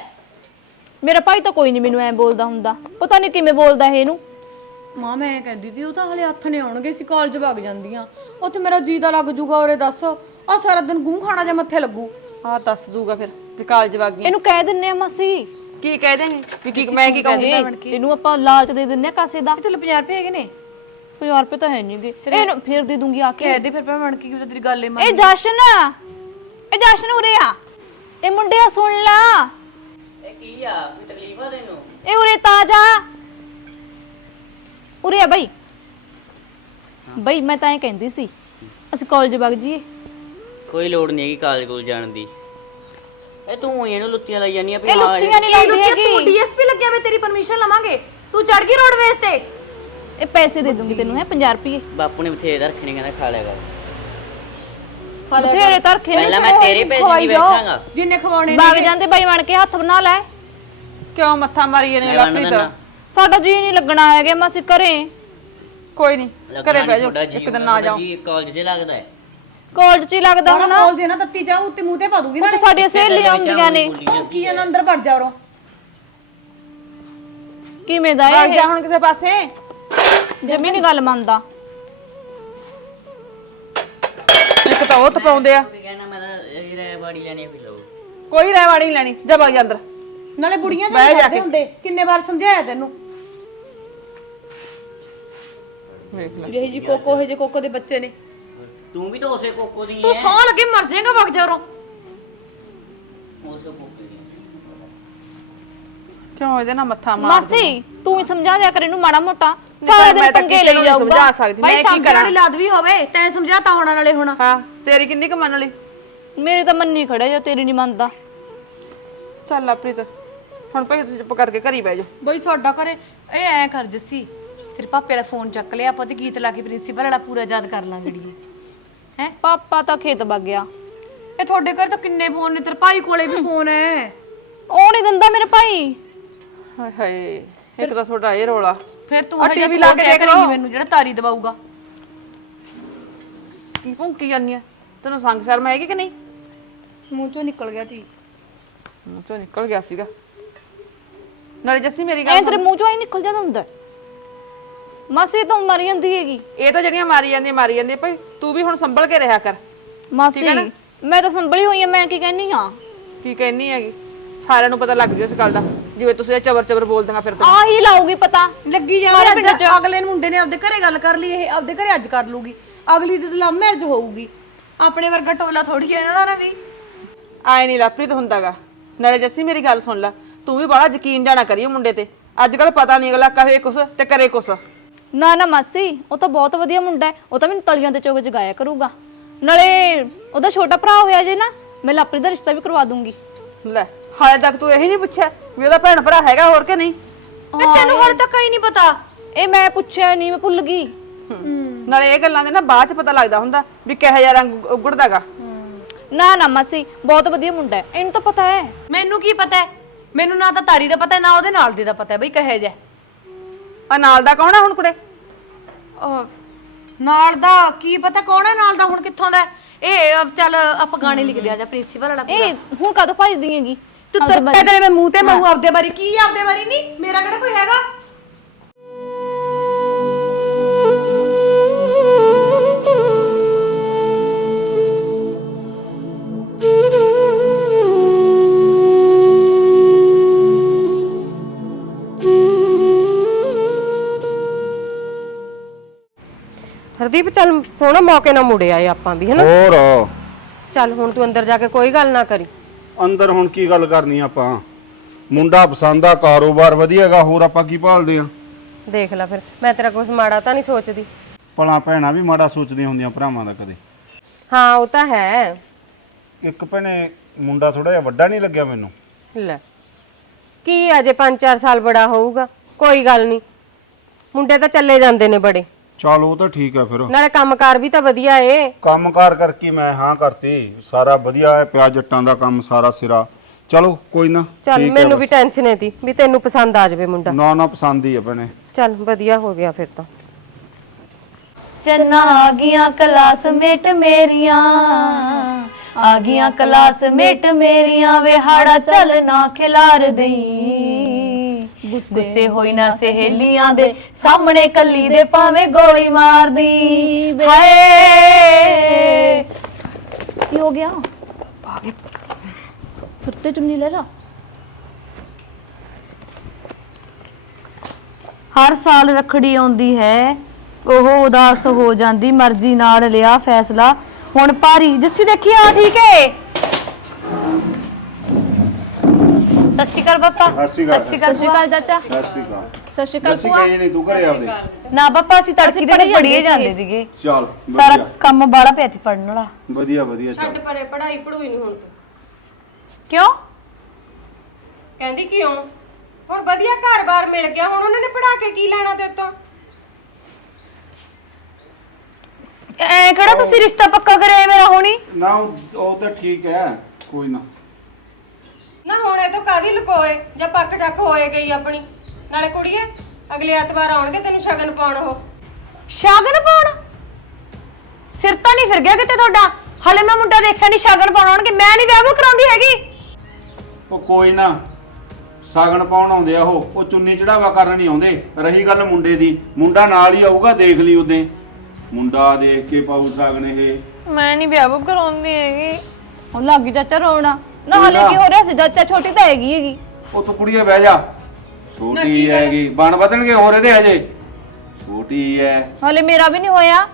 [SPEAKER 5] ਮੇਰਾ ਭਾਈ ਤਾਂ ਕੋਈ ਨਹੀਂ ਮੈਨੂੰ ਐ ਬੋਲਦਾ ਹੁੰਦਾ। ਪਤਾ ਨਹੀਂ ਕਿਵੇਂ ਬੋਲਦਾ ਇਹ ਇਹਨੂੰ।
[SPEAKER 2] ਮਾਂ ਮੈਂ ਕਹਿੰਦੀ ਸੀ ਉਹ ਤਾਂ ਹਲੇ ਹੱਥ ਨੇ ਆਉਣਗੇ ਸੀ ਕਾਲਜ ਵਗ ਜਾਂਦੀਆਂ। ਉੱਥੇ ਮੇਰਾ ਜੀ ਦਾ ਲੱਗ ਜੂਗਾ ਉਰੇ ਦੱਸ। ਆ ਸਾਰਾ ਦਿਨ ਗੂੰ ਖਾਣਾ ਜਾਂ ਮੱਥੇ ਲੱਗੂ।
[SPEAKER 1] ਆ ਦੱਸ ਦੂਗਾ ਫਿਰ ਵੀ ਕਾਲਜ ਵਗ ਗਈ।
[SPEAKER 5] ਇਹਨੂੰ ਕਹਿ ਦਿੰਨੇ ਆ ਮਾਸੀ।
[SPEAKER 1] ਕੀ ਕਹਿ ਦੇਂਗੇ? ਕਿ ਕੀ ਮੈਂ ਕੀ ਕਹੂੰਗੀ?
[SPEAKER 5] ਇਹ ਇਹਨੂੰ ਆਪਾਂ ਲਾਲਚ ਦੇ ਦਿੰਨੇ ਆ ਕਾਸੇ ਦਾ।
[SPEAKER 3] ਤੇ 50 ਰੁਪਏ ਹੈਗੇ ਨੇ।
[SPEAKER 5] 50 ਰੁਪਏ ਤਾਂ ਹੈ ਨਹੀਂਗੇ ਇਹਨੂੰ ਫਿਰ ਦੇ ਦੂੰਗੀ ਆ ਕੇ।
[SPEAKER 3] ਕਹਿ ਦੇ ਫਿਰ ਮੈਂ ਬਣ ਕੇ ਕਿ ਤੇਰੀ ਗੱਲ ਏ
[SPEAKER 5] ਇਹ ਜਸ਼ਨ ਇਹ ਜਸ਼ਨ ਉਰੇ ਆ। ਇਹ ਮੁੰਡਿਆ ਸੁਣ ਲਾ।
[SPEAKER 6] ਇਹ ਕੀ ਆ? ਕੋਈ ਤਕਲੀਫ ਆ ਤੈਨੂੰ?
[SPEAKER 5] ਇਹ ਉਰੇ ਤਾਜਾ। ਉਰੇ ਆ ਬਈ। ਬਈ ਮੈਂ ਤਾਂ ਇਹ ਕਹਿੰਦੀ ਸੀ ਅਸੀਂ ਕਾਲਜ ਵਗ ਜੀਏ
[SPEAKER 6] ਕੋਈ ਲੋੜ ਨਹੀਂ ਹੈਗੀ ਕਾਲਜ ਕੋਲ ਜਾਣ ਦੀ। ਇਹ ਤੂੰ ਇਹਨੂੰ ਲੁੱਤੀਆਂ ਲਾਈ ਜਾਂਦੀਆਂ
[SPEAKER 5] ਇਹ ਲੁੱਤੀਆਂ ਨਹੀਂ ਲਾਉਂਦੀ ਹੈਗੀ।
[SPEAKER 3] ਡੀਐਸਪੀ ਲੱਗਿਆ ਵੇ ਤੇਰੀ ਪਰਮਿਸ਼ਨ ਲਵਾਂਗੇ। ਤੂੰ ਚੜ ਗਈ ਰੋਡਵੇਜ਼ ਤੇ।
[SPEAKER 5] ਇਹ ਪੈਸੇ ਦੇ ਦੂੰਗੀ ਤੈਨੂੰ ਹੈ 50 ਰੁਪਏ
[SPEAKER 6] ਬਾਪੂ ਨੇ ਬਥੇਰੇ ਰੱਖਣੇ ਕਹਿੰਦਾ ਖਾ ਲਿਆ ਕਰ।
[SPEAKER 5] ਬਥੇਰੇ ਤਰਖੇ
[SPEAKER 6] ਪਹਿਲਾਂ ਮੈਂ ਤੇਰੇ ਪੈਸੇ ਦੀ ਬੈਠਾਂਗਾ
[SPEAKER 3] ਜਿੰਨੇ ਖਵਾਉਣੇ
[SPEAKER 5] ਵਗ ਜਾਂਦੇ ਬਾਈ ਬਣ ਕੇ ਹੱਥ ਬਣਾ ਲੈ।
[SPEAKER 1] ਕਿਉਂ ਮੱਥਾ ਮਾਰੀ ਜਾਂਦੇ
[SPEAKER 6] ਮੈਂ ਦਿੰਦਾ
[SPEAKER 5] ਸਾਡਾ ਜੀ ਨਹੀਂ ਲੱਗਣਾ ਹੈਗਾ ਮਾਸੀ ਘਰੇ।
[SPEAKER 1] ਕੋਈ ਨਹੀਂ
[SPEAKER 6] ਲੱਗਣਾ
[SPEAKER 1] ਘਰੇ
[SPEAKER 6] ਨੀ
[SPEAKER 1] ਬਹਿ ਜਾਓ
[SPEAKER 6] ਤੁਹਾਡਾ ਜੀ
[SPEAKER 1] ਇੱਕ ਦਿਨ ਨਾ
[SPEAKER 6] ਦਾ
[SPEAKER 1] ਜਾਓ।
[SPEAKER 6] ਜੀ ਕਾਲਜ 'ਚ ਲੱਗਦਾ ਹੈ।
[SPEAKER 5] ਕਾਲਜ 'ਚ ਹੀ ਲੱਗਦਾ ਹੁਣ।
[SPEAKER 3] ਬੋਲ ਦੇ ਨਾ ਤੱਤੀ ਜਾ ਉੱਤੇ ਮੂੰਹ ਤੇ ਪਾ ਦੂੰਗੀ
[SPEAKER 5] ਉੱਥੇ ਸਾਡੀਆਂ ਸਹੇਲੀਆਂ ਹੁੰਦੀਆਂ ਨੇ।
[SPEAKER 3] ਕੀ ਇਹਨਾਂ ਅੰਦਰ ਵੜ ਜਾ ਰੋ।
[SPEAKER 5] ਕਿਵੇਂ ਦਾ
[SPEAKER 1] ਵਗ
[SPEAKER 5] ਇਹ?
[SPEAKER 1] ਜਾ ਹੁਣ ਕਿਸੇ ਪਾਸੇ।
[SPEAKER 5] ਜਮੀ ਨਹੀਂ ਗੱਲ ਮੰਨਦਾ।
[SPEAKER 1] ਇੱਕ ਤਾਂ ਉਹ ਤਪਾਉਂਦੇ ਆ।
[SPEAKER 6] ਕਹਿੰਦਾ ਮੈਂ ਤਾਂ ਇਹ ਰਹਿ ਬਾੜੀ ਲੈਣੀ ਆ ਫਿਰ ਲਓ।
[SPEAKER 1] ਕੋਈ ਰਹਿਵਾੜੀ ਨਹੀਂ ਲੈਣੀ ਜਾ ਵਗ ਜਾ ਅੰਦਰ।
[SPEAKER 3] ਨਾਲੇ ਬੁੜੀਆਂ
[SPEAKER 1] ਬਹਿ ਜਾ ਕੇ।
[SPEAKER 3] ਹੁੰਦੇ ਕਿੰਨੇ ਵਾਰ ਸਮਝਾਇਆ ਤੈਨੂੰ?
[SPEAKER 1] ਵੇਖ ਲੈ।
[SPEAKER 3] ਇਹ ਜੀ ਕੋਕੋ ਇਹ ਜੇ ਕੋਕੋ ਦੇ ਬੱਚੇ ਨੇ।
[SPEAKER 6] ਤੂੰ ਵੀ ਤਾਂ ਉਸੇ ਕੋਕੋ ਦੀ
[SPEAKER 3] ਤੂੰ
[SPEAKER 6] ਹੈ
[SPEAKER 3] ਸੌ ਲੱਗੇ ਮਰ ਜਾਏਗਾ ਵਗ ਜਾ ਰੋ
[SPEAKER 6] ਉਸੇ ਕੋਕੋ ਦੀ।
[SPEAKER 1] ਕਿਉਂ ਇਹਦੇ ਨਾਲ ਮੱਥਾ ਮਾਰ
[SPEAKER 5] ਮਾਸੀ ਤੂੰ ਹੀ ਸਮਝਾ ਦਿਆ ਕਰ ਇਹਨੂੰ ਮਾੜਾ ਮੋਟਾ। ਸਾਰਾ ਦਿਨ
[SPEAKER 1] ਮੈਂ ਤਾਂ
[SPEAKER 5] ਪੰਗੇ ਲਈ ਜਾਊਗਾ
[SPEAKER 1] ਸਮਝਾ ਸਕਦੀ। ਮੈਂ ਕੀ ਕਰਾਂ
[SPEAKER 3] ਵਾਲੀ ਲਾਦ ਵੀ ਹੋਵੇ ਤੈਂ ਸਮਝਾਤਾ ਹੋਣਾ ਨਾਲੇ ਹੁਣ।
[SPEAKER 1] ਹਾਂ ਤੇਰੀ ਕਿੰਨੀ ਕੁ ਮੰਨ ਲਈ?
[SPEAKER 5] ਮੇਰੇ ਤਾਂ ਮੰਨੀ ਖੜਾ ਜਾਂ ਤੇਰੀ ਨਹੀਂ ਮੰਨਦਾ।
[SPEAKER 1] ਚੱਲ ਲਵਪ੍ਰੀਤ ਹੁਣ ਭਾਈ ਤੂੰ ਚੁੱਪ ਕਰਕੇ ਘਰੀ ਬਹਿ ਜਾ।
[SPEAKER 3] ਬਈ ਸਾਡਾ ਘਰੇ ਇਹ ਐ ਕਰ ਜੱਸੀ ਤੇਰੇ ਪਾਪੇ ਵਾਲਾ ਫੋਨ ਚੱਕ ਲਿਆ ਆਪਾਂ ਤੇ ਗੀਤ ਲਾ ਕੇ ਪ੍ਰਿੰਸੀਪਲ ਵਾਲਾ ਪੂਰਾ ਯਾਦ ਕਰ ਲਾਂਗੇ ੜੀ ਹੈ?
[SPEAKER 5] ਪਾਪਾ ਤਾਂ ਖੇਤ ਵਗ ਗਿਆ।
[SPEAKER 3] ਇਹ ਤੁਹਾਡੇ ਘਰ ਤਾਂ ਕਿੰਨੇ ਫੋਨ ਨੇ ਤੇਰੇ ਭਾਈ ਕੋਲੇ ਵੀ ਫੋਨ ਹੈ
[SPEAKER 5] ਉਹ ਨਹੀਂ ਦਿੰਦਾ ਮੇਰੇ ਭਾਈ।
[SPEAKER 1] ਹਾਏ ਹਾਏ ਇੱਕ ਤਾਂ ਤੁਹਾਡਾ ਇਹ ਰੋਲਾ।
[SPEAKER 3] ਫਿਰ ਤੂੰ
[SPEAKER 1] ਆਹ
[SPEAKER 3] ਹਜੇ
[SPEAKER 1] TV ਲਾ ਕੇ ਦੇਖ। ਲਓ।
[SPEAKER 3] ਮੈਨੂੰ ਜਿਹੜਾ ਤਾਰੀ ਦਵਾਊਗਾ
[SPEAKER 1] ਕੀ ਭੁੰਕੀ ਜਾਂਦੀ ਆ ਤੈਨੂੰ ਸੰਗ ਸ਼ਰਮ ਹੈਗੀ ਕਿ ਨਹੀਂ?
[SPEAKER 3] ਮੂੰਹ ਚੋਂ ਨਿਕਲ ਗਿਆ ਤੀ
[SPEAKER 1] ਮੂੰਹ ਚੋਂ ਨਿਕਲ ਗਿਆ ਸੀਗਾ। ਨਾਲੇ ਜੱਸੀ ਮੇਰੀ
[SPEAKER 5] ਐ
[SPEAKER 1] ਗੱਲ
[SPEAKER 5] ਤੇਰੇ ਮੂੰਹ ਚੋਂ ਹੀ ਨਿਕਲ ਜਾਂਦਾ ਹੁੰਦਾ। ਹੈ। ਮਾਸੀ ਤਾਂ ਮਰ ਜਾਂਦੀ ਹੈਗੀ।
[SPEAKER 1] ਇਹ ਤਾਂ ਜਿਹੜੀਆਂ ਮਾਰੀ ਜਾਂਦੀਆਂ ਮਾਰੀ ਜਾਂਦੀਆਂ ਭਾਈ ਤੂੰ ਵੀ ਹੁਣ ਸੰਭਲ ਕੇ ਰਿਹਾ ਕਰ।
[SPEAKER 5] ਮਾਸੀ ਮੈਂ ਤਾਂ ਸੰਭਲੀ ਹੋਈ ਆ ਮੈਂ ਕੀ ਕਹਿਨੀ ਆ?
[SPEAKER 1] ਕੀ ਕਹਿਨੀ ਹੈਗੀ? ਸਾਰਿਆਂ ਨੂੰ ਪਤਾ ਲੱਗ ਜੂ ਇਸ ਗੱਲ ਦਾ। ਜਿਵੇਂ ਤੁਸੀਂ ਇਹ ਚਬਰ ਚਬਰ ਬੋਲਦੀਆਂ ਫਿਰਦੇ
[SPEAKER 5] ਆ ਹੀ ਲਾਊਗੀ ਪਤਾ।
[SPEAKER 3] ਲੱਗੀ ਜਾ
[SPEAKER 5] ਸਾਰੇ
[SPEAKER 3] ਅੱਜ
[SPEAKER 5] ਪਿੰਡ ਚ।
[SPEAKER 3] ਅਗਲੇ ਨੂੰ ਮੁੰਡੇ ਨੇ ਆਪਦੇ ਘਰੇ ਗੱਲ ਕਰ ਲਈ ਇਹ ਆਪਦੇ ਘਰੇ ਅੱਜ ਕਰ ਲੂਗੀ। ਅਗਲੀ ਦੀ ਲਵ ਮੈਰਿਜ ਹੋਊਗੀ। ਆਪਣੇ ਵਰਗਾ ਟੋਲਾ ਥੋੜੀ ਹੈ ਇਹਨਾਂ ਦਾ ਨਾ ਵੀ।
[SPEAKER 1] ਆਏ ਨਹੀਂ ਲਾਪਰੀ ਤਾਂ ਹੁੰਦਾਗਾ। ਨਾਲੇ ਜੱਸੀ ਮੇਰੀ ਗੱਲ ਸੁਣ ਲੈ। ਤੂੰ ਵੀ ਬੜਾ ਯਕੀਨ ਜਾਣਾ ਕਰੀ ਉਹ ਮੁੰਡੇ ਤੇ। ਅੱਜ ਕੱਲ ਪਤਾ ਨਹੀਂ ਅਗਲਾ ਕਹੇ ਕੁਛ ਤੇ ਕਰੇ ਕੁਛ।
[SPEAKER 5] ਨਾ ਨਾ ਮਾਸੀ ਉਹ ਤਾਂ ਬਹੁਤ ਵਧੀਆ ਮੁੰਡਾ ਹੈ। ਉਹ ਤਾਂ ਮੈਨੂੰ ਤਲੀਆਂ ਤੇ ਚੋਗ ਜਗਾਇਆ ਕਰੂਗਾ। ਨਾਲੇ ਉਹਦਾ ਛੋਟਾ ਭਰਾ ਹੋਇਆ ਜੇ ਨਾ ਮੈਂ ਲਾਪਰੀ ਦਾ ਰਿਸ਼ਤਾ ਵੀ ਕਰਵਾ ਦੂੰਗੀ।
[SPEAKER 1] ਲੈ ਹਾਲੇ ਤੱਕ ਤੂੰ ਇਹੀ ਨਹੀਂ ਪੁੱਛਿਆ ਵੀ ਉਹਦਾ ਭੈਣ ਭਰਾ ਹੈਗਾ ਹੋਰ ਕਿ ਨਹੀਂ?
[SPEAKER 3] ਤੇ ਤੈਨੂੰ ਹੁਣ ਤੱਕ ਹੀ ਨਹੀਂ ਪਤਾ।
[SPEAKER 5] ਇਹ ਮੈਂ ਪੁੱਛਿਆ ਨਹੀਂ ਮੈਂ ਭੁੱਲ ਗਈ।
[SPEAKER 1] ਨਾਲੇ ਇਹ ਗੱਲਾਂ ਦੇ ਨਾ ਬਾਅਦ ਚ ਪਤਾ ਲੱਗਦਾ ਹੁੰਦਾ ਵੀ ਕਿਹੋ ਜਿਹਾ ਰੰਗ ਉਗੜਦਾਗਾ।
[SPEAKER 5] ਨਾ ਨਾ ਮਾਸੀ ਬਹੁਤ ਵਧੀਆ ਮੁੰਡਾ ਹੈ। ਇਹਨੂੰ ਤਾਂ ਪਤਾ ਹੈ।
[SPEAKER 3] ਮੈਨੂੰ ਕੀ ਪਤਾ ਹੈ? ਮੈਨੂੰ ਨਾ ਤਾਂ ਤਾਰੀ ਦਾ ਪਤਾ ਹੈ, ਨਾ ਉਹਦੇ ਨਾਲ ਦੇ ਦਾ ਪਤਾ ਹੈ ਬਈ ਕਹੇ ਜਾ
[SPEAKER 1] ਆ ਨਾਲ ਦਾ ਕੌਣ ਆ ਹੁਣ ਕੁੜੇ?
[SPEAKER 3] ਨਾਲ ਦਾ ਕੀ ਪਤਾ ਕੌਣ ਹੈ ਨਾਲ ਦਾ ਹੁਣ ਕਿੱਥੋਂ ਦਾ? ਹੈ? ਇਹ ਅਹ, ਚੱਲ ਆਪਾਂ ਗਾਣੇ ਲਿਖਦੇ ਆ ਜਾ ਪ੍ਰਿੰਸੀਪਲ ਵਾਲਾ
[SPEAKER 5] ਇਹ ਹੁਣ ਕਦੋਂ ਭਜਦੀ ਹੈਗੀ?
[SPEAKER 3] ਤੂੰ ਤਾਂ ਤੇਰੇ ਮੈਂ ਮੂੰਹ ਤੇ ਮੂੰਹ ਆਪਦੇ ਬਾਰੇ ਕੀ ਆਪਦੇ ਬਾਰੇ? ਨਹੀਂ ਮੇਰਾ ਕਿਹੜਾ ਕੋਈ ਹੈਗਾ?
[SPEAKER 7] ਹਰਦੀਪ ਚੱਲ ਸੋਹਣਾ ਮੌਕੇ ਨਾਲ ਮੁੜੇ ਆਏ ਆਪਾਂ ਵੀ ਹਨਾ?
[SPEAKER 4] ਹੋਰ।
[SPEAKER 7] ਚੱਲ ਹੁਣ ਤੂੰ ਅੰਦਰ ਜਾ ਕੇ ਕੋਈ ਗੱਲ ਨਾ ਕਰੀ।
[SPEAKER 4] ਅੰਦਰ ਹੁਣ ਕੀ ਗੱਲ ਕਰਨੀ ਆਪਾਂ? ਮੁੰਡਾ ਪਸੰਦ ਆ ਕਾਰੋਬਾਰ ਵਧੀਆਗਾ ਹੋਰ ਆਪਾਂ ਕੀ ਭਾਲਦੇ ਆ?
[SPEAKER 7] ਦੇਖ ਲੈ ਫਿਰ ਮੈਂ ਤੇਰਾ ਕੁਝ ਮਾੜਾ ਤਾਂ ਨਹੀਂ ਸੋਚਦੀ।
[SPEAKER 4] ਭਲਾ ਭੈਣਾਂ ਵੀ ਮਾੜਾ ਸੋਚਦੀਆਂ ਹੁੰਦੀਆਂ ਭਰਾਵਾਂ ਦਾ ਕਦੇ।
[SPEAKER 7] ਹਾਂ ਉਹ ਤਾਂ ਹੈ।
[SPEAKER 4] ਇੱਕ ਭੈਣੇ ਮੁੰਡਾ ਥੋੜਾ ਜਿਹਾ ਵੱਡਾ ਨਹੀਂ ਲੱਗਿਆ ਮੈਨੂੰ।
[SPEAKER 7] ਲੈ ਕੀ ਅਜੇ 5-4 ਸਾਲ ਬੜਾ ਹੋਊਗਾ ਕੋਈ ਗੱਲ ਨਹੀਂ। ਮੁੰਡੇ ਤਾਂ ਚੱਲੇ ਜਾਂਦੇ ਨੇ ਬੜੇ।
[SPEAKER 4] ਚਲ ਉਹ ਤਾਂ ਠੀਕ ਆ ਫਿਰ।
[SPEAKER 7] ਨਾਲੇ ਕੰਮਕਾਰ ਵੀ ਤਾਂ ਵਧੀਆ ਏ।
[SPEAKER 4] ਕੰਮਕਾਰ ਕਰਕੇ ਮੈਂ ਹਾਂ ਕਰਤੀ। ਸਾਰਾ ਵਧੀਆ ਹੈ ਪਿਆ ਜੱਟਾਂ ਦਾ ਕੰਮ ਸਾਰਾ ਸਿਰਾ। ਚਲੋ ਕੋਈ ਨਾ
[SPEAKER 7] ਚੱਲ
[SPEAKER 4] ਠੀਕ ਹੈ
[SPEAKER 7] ਮੈਨੂੰ ਵੀ ਟੈਨਸ਼ਨ ਏ ਤੀ ਵੀ ਤੈਨੂੰ ਪਸੰਦ ਆ ਜਾਵੇ ਮੁੰਡਾ।
[SPEAKER 4] ਨਾ ਨਾ ਪਸੰਦ ਹੀ ਆ ਭੈਣੇ।
[SPEAKER 7] ਚੱਲ ਵਧੀਆ ਹੋ ਗਿਆ ਫਿਰ ਤਾਂ।
[SPEAKER 2] ਚੰਨਾ ਆ ਗਈਆਂ ਕਲਾਸਮੇਟ ਮੇਰੀਆਂ। ਆ ਗਈਆਂ ਕਲਾਸਮੇਟ ਮੇਰੀਆਂ ਵੇ ਹਾੜਾ ਚੱਲ ਨਾ ਖਿਲਾਰ ਦੇਈ। ਗੁੱਸੇ ਹੋਈ ਨਾ ਸਹੇਲੀਆਂ ਦੇ ਸਾਹਮਣੇ ਕੱਲੀ ਦੇ ਭਾਵੇਂ ਗੋਲੀ ਮਾਰਦੀ। ਹਾਏ।
[SPEAKER 5] ਕੀ ਹੋ ਗਿਆ? ਭਾਗੇ ਸੁੱਤੇ ਚੁੰਨੀ ਲੈ ਲਾ।
[SPEAKER 2] ਹਰ ਸਾਲ ਰਖੜੀ ਆਉਂਦੀ ਹੈ। ਉਹ ਉਦਾਸ ਹੋ ਜਾਂਦੀ ਮਰਜ਼ੀ ਨਾਲ ਲਿਆ ਫੈਸਲਾ। ਹੁਣ ਭਾਰੀ ਜੱਸੀ ਦੇਖੀ ਆ ਠੀਕ ਹੈ ਸਤਿ ਸ਼੍ਰੀ ਅਕਾਲ ਪਾਪਾ
[SPEAKER 4] ਸਤਿ ਸ਼੍ਰੀ ਅਕਾਲ।
[SPEAKER 2] ਸਤਿ ਸ਼੍ਰੀ ਅਕਾਲ ਭੂਆ।
[SPEAKER 5] ਚਾਚਾ।
[SPEAKER 4] ਸਤਿ ਸ਼੍ਰੀ ਅਕਾਲ।
[SPEAKER 5] ਸਤਿ ਸ਼੍ਰੀ ਅਕਾਲ
[SPEAKER 4] ਜੱਸੀ ਗਈ ਨਹੀਂ ਤੂੰ ਘਰੇ ਆਪਦੇ
[SPEAKER 2] ਨਾ ਪਾਪਾ ਅਸੀਂ ਤੜਕੀ ਦੇ
[SPEAKER 5] ਪੜ੍ਹੀ
[SPEAKER 2] ਪੜੀਏ
[SPEAKER 5] ਜਾਂਦੇ
[SPEAKER 2] ਜਾਂਦੇ ਸੀਗੇ।
[SPEAKER 4] ਚੱਲ
[SPEAKER 2] ਸਾਰਾ
[SPEAKER 4] ਵਧੀਆ
[SPEAKER 2] ਕੰਮ ਬਾੜਾ ਪਿਆ ਸੀ ਪੜਨ ਵਾਲਾ।
[SPEAKER 4] ਵਧੀਆ ਵਧੀਆ ਚੱਲ।
[SPEAKER 7] ਪਰੇ ਪੜਾਈ ਪੜੂਈ ਨਹੀਂ ਹੁਣ ਤੂੰ।
[SPEAKER 2] ਕਿਉਂ?
[SPEAKER 7] ਕਹਿੰਦੀ ਕਿਉਂ? ਹੁਣ ਵਧੀਆ ਘਰ-ਬਾਰ ਮਿਲ ਗਿਆ। ਹੁਣ ਉਹਨਾਂ ਨੇ ਪੜਾ ਕੇ ਕੀ ਲੈਣਾ ਤੇ ਤੋਂ
[SPEAKER 2] ਐ ਕਿਹੜਾ ਤੁਸੀਂ ਰਿਸ਼ਤਾ ਪੱਕਾ ਕਰਿਆ ਮੇਰਾ ਹੋਣੀ?
[SPEAKER 4] ਨਾ ਉਹ ਉਹ ਤਾਂ ਠੀਕ ਹੈ। ਕੋਈ ਨਾ।
[SPEAKER 7] ਨਾ ਹੁਣ ਇਹ ਤੋਂ ਕਾਦੀ ਲੁਕੋਏ ਜਾਂ ਪੱਕ ਟੱਕ ਹੋਏ ਗਈ ਆਪਣੀ। ਨਾਲੇ ਕੁੜੀਏ ਅਗਲੇ ਐਤਵਾਰ ਆਉਣਗੇ ਤੈਨੂੰ ਸ਼ਗਨ ਪਾਉਣ ਉਹ।
[SPEAKER 2] ਸ਼ਾਗਨ ਪਾਉਣ? ਸਿਰ ਤਾਂ ਨਹੀਂ ਫਿਰ ਗਿਆ ਕਿਤੇ ਤੁਹਾਡਾ? ਹਲੇ ਮੈਂ ਮੁੰਡਾ ਦੇਖਿਆ ਨਹੀਂ ਸ਼ਾਗਨ ਪਾਉਣ ਆਉਣਗੇ ਮੈਂ ਨਹੀਂ ਵਿਆਹ ਕਰਾਉਂਦੀ ਹੈਗੀ।
[SPEAKER 4] ਉਹ ਕੋਈ ਨਾ ਸਾਗਣ ਪਾਉਣ ਆਉਂਦੇ ਆ ਉਹ ਉਹ ਚੁੰਨੀ ਚੜਾਵਾ ਕਰਨ ਨਹੀਂ ਆਉਂਦੇ ਰਹੀ ਗੱਲ ਮੁੰਡੇ ਦੀ। ਮੁੰਡਾ ਨਾਲ ਹੀ ਆਊਗਾ ਦੇਖ ਲਈ ਉਹਦੇ। ਮੁੰਡਾ ਦੇਖ ਕੇ ਪਾਉ ਸਾਗਣ ਇਹ।
[SPEAKER 2] ਮੈਂ ਨਹੀਂ ਵਿਆਹ ਕਰਾਉਂਦੀ ਹੈਗੀ।
[SPEAKER 5] ਉਹ ਲੱਗ ਚਾਚਾ ਰੋਣਾ। ਨਾ ਹਲੇ
[SPEAKER 4] ਨਾ।
[SPEAKER 5] ਕੀ ਹੋ ਰਿਹਾ? ਸੀ ਚਾਚਾ ਛੋਟੀ ਤਾਂ ਹੈਗੀ ਹੈਗੀ।
[SPEAKER 4] ਉਹ ਤੂੰ ਕੁੜੀਏ ਬਹਿ ਜਾ। ਛੋਟੀ ਹੈਗੀ। ਬਣ ਵਧਣਗੇ ਹੋਰ ਇਹਦੇ ਹਜੇ। ਛੋਟੀ ਹੈ
[SPEAKER 5] ਹਲੇ ਮੇਰਾ ਵੀ ਨਹੀਂ ਹੋਇਆ।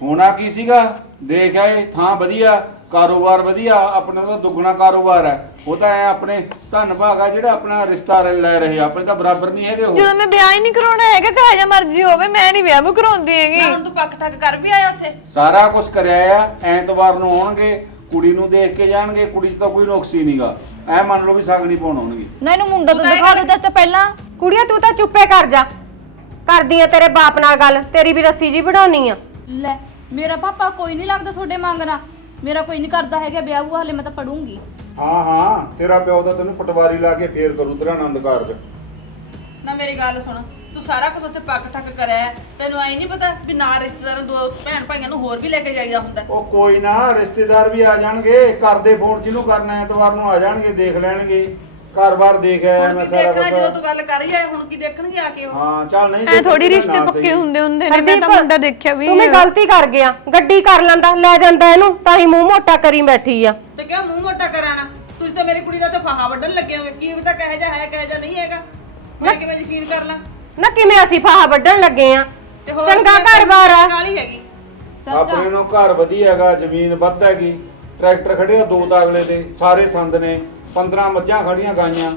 [SPEAKER 4] ਹੋਣਾ ਕੀ ਸੀਗਾ? ਦੇਖ ਆਏ ਥਾਂ ਵਧੀਆ ਕਾਰੋਬਾਰ ਵਧੀਆ ਆਪਣੇ ਦਾ ਦੁੱਗਣਾ ਕਾਰੋਬਾਰ ਹੈ ਉਹ ਤਾਂ ਐ ਆਪਣੇ ਧੰਨ ਭਾਗਾ ਜਿਹੜਾ ਆਪਣਾ ਰਿਸ਼ਤਾ ਲੈ ਰਹੇ ਆ, ਆਪਣੇ ਤਾਂ ਬਰਾਬਰ ਨਹੀਂ ਹੈਗੇ ਉਹ।
[SPEAKER 2] ਜਦੋਂ ਮੈਂ ਵਿਆਹ ਹੀ ਨਹੀਂ ਕਰਾਉਣਾ ਹੈਗਾ ਕਹੇ ਜਾ ਮਰਜ਼ੀ ਹੋਵੇ ਮੈਂ ਨਹੀਂ ਵਿਆਹ ਕਰਾਉਂਦੀ ਹੈਗੀ।
[SPEAKER 1] ਹੁਣ ਤੂੰ ਪੱਕ ਠੱਕ ਕਰ ਵੀ ਆਇਆ ਉੱਥੇ।
[SPEAKER 4] ਸਾਰਾ ਕੁਝ ਕਰਿਆ ਆ। ਐਤਵਾਰ ਨੂੰ ਆਉਣਗੇ। ਕੁੜੀ ਨੂੰ ਦੇਖ ਕੇ ਜਾਣਗੇ ਕੁੜੀ 'ਚ ਤਾਂ ਕੋਈ ਨੁਕਸ ਹੀ ਨਹੀਂਗਾ ਐ ਮੰਨ ਲਓ ਵੀ ਸਗ ਨਹੀਂ ਪਾਉਣ ਆਉਣਗੇ।
[SPEAKER 5] ਨਾ ਇਹਨੂੰ ਮੁੰਡਾ ਤਾਂ ਦਿਖਾ ਦਿਓ ਚਾਚਾ ਪਹਿਲਾਂ।
[SPEAKER 7] ਕੁੜੀਏ ਤੂੰ ਤਾਂ ਚੁੱਪੇ ਕਰ ਜਾ। ਕਰਦੀ ਆ ਤੇਰੇ ਬਾਪ ਨਾਲ ਗੱਲ ਤੇਰੀ ਵੀ ਰੱਸੀ ਜੀ ਵਢਾਉਣੀ ਆ।
[SPEAKER 5] ਲੈ ਮੇਰਾ ਪਾਪਾ ਕੋਈ ਨਹੀਂ ਲੱਗਦਾ ਤੁਹਾਡੇ ਮੰਗਣਾ ਮੇਰਾ ਕੋਈ ਨਹੀਂ ਕਰਦਾ ਹੈਗਾ ਵਿਆਹ ਵੂਆ ਹਲੇ ਮੈਂ ਤਾਂ ਪੜੂੰਗੀ।
[SPEAKER 4] ਹਾਂ ਹਾਂ ਤੇਰਾ ਪਿਓ ਤਾਂ ਤੈਨੂੰ ਪਟਵਾਰੀ ਲਾ ਕੇ ਫੇਰ ਕਰੂ ਤੇਰਾ ਆਨੰਦ ਕਾਰਜ।
[SPEAKER 1] ਨਾ ਮੇਰੀ ਗੱਲ ਸੁਣ। ਤੂੰ ਸਾਰਾ ਕੁਝ ਉੱਥੇ ਪੱਕ ਠੱਕ ਕਰਿਆ ਹੈ। ਤੈਨੂੰ ਐ ਨਹੀਂ ਪਤਾ ਵੀ ਨਾਲ ਰਿਸ਼ਤੇਦਾਰਾਂ ਦੋ ਭੈਣ ਭਾਈਆਂ ਨੂੰ ਹੋਰ ਵੀ ਲੈ ਕੇ ਜਾਈਦਾ ਹੁੰਦਾ
[SPEAKER 4] ਉਹ ਕੋਈ ਨਾ ਰਿਸ਼ਤੇਦਾਰ ਵੀ ਆ ਜਾਣਗੇ। ਕਰਦੇ ਫੋਨ ਜਿਹਨੂੰ ਕਰਨਾ ਐਤਵਾਰ ਨੂੰ ਆ ਜਾਣਗੇ ਦੇਖ ਲੈਣਗੇ। ਘਰ-ਬਾਰ ਦੇਖ ਆਇਆ
[SPEAKER 1] ਹੁਣ
[SPEAKER 4] ਮੈਂ
[SPEAKER 1] ਕੀ
[SPEAKER 4] ਸਾਰਾ
[SPEAKER 1] ਦੇਖਣਾ ਜਦੋਂ ਤੂੰ ਗੱਲ ਕਰ ਹੀ ਆਏ ਹੁਣ ਕੀ ਦੇਖਣਗੇ ਆ ਕੇ ਉਹ?
[SPEAKER 4] ਹਾਂ ਚੱਲ ਨਹੀਂ
[SPEAKER 2] ਐ
[SPEAKER 4] ਦੇਖਣਾ
[SPEAKER 2] ਥੋੜੀ ਰਿਸ਼ਤੇ
[SPEAKER 4] ਨਾ
[SPEAKER 2] ਪੱਕੇ
[SPEAKER 4] ਸਹੀ।
[SPEAKER 2] ਹੁੰਦੇ ਹੁੰਦੇ ਨੇ ਮੈਂ ਤਾਂ
[SPEAKER 7] ਹਰਦੀਪ,
[SPEAKER 2] ਮੁੰਡਾ ਦੇਖਿਆ ਵੀ
[SPEAKER 7] ਤੂੰ ਮੈਂ ਗਲਤੀ ਕਰ ਗਿਆ। ਗੱਡੀ ਕਰ ਲੈਂਦਾ ਲੈ ਜਾਂਦਾ ਇਹਨੂੰ ਤਾਂ ਹੀ ਮੂੰਹ ਮੋਟਾ ਕਰੀ ਬੈਠੀ ਆ।
[SPEAKER 1] ਤੇ ਕਿਉਂ ਮੂੰਹ ਮੋਟਾ ਕਰਾਣਾ? ਤੁਸੀਂ ਤਾਂ ਮੇਰੀ ਕੁੜੀ ਦਾ ਤਾਂ ਫਾਹਾ ਵੱਢਣ ਲੱਗੇ ਹੋਗੇ। ਕੀ ਪਤਾ ਕਹੇ ਜਾ ਹੈ ਕਹੇ ਜਾ ਨਹੀਂ ਹੈਗਾ? ਮੈਂ ਕਿਵੇਂ ਯਕੀਨ ਕਰ ਲਾਂ?
[SPEAKER 7] ਨਾ ਕਿਵੇਂ ਅਸੀਂ ਫਾਹਾ ਵੱਢਣ ਲੱਗੇ ਆ?
[SPEAKER 1] ਤੇ ਹੋਰ
[SPEAKER 7] ਚੰਗਾ
[SPEAKER 1] ਕੀ
[SPEAKER 7] ਘਰ-ਬਾਰ ਆ।
[SPEAKER 1] ਹੈਗੀ।
[SPEAKER 4] ਆਪਣੇ ਨੂੰ ਘਰ ਵਧੀਆ ਹੈਗਾ ਜ਼ਮੀਨ ਵੱਧ ਹੈਗੀ। ਟਰੈਕਟਰ ਖੜੇ ਆ ਦੋ ਤਾਂ ਅਗਲੇ ਦੇ ਸਾਰੇ ਸੰਦ ਨੇ 15 ਮੱਝਾਂ ਖੜੀਆਂ ਗਾਈਆਂ।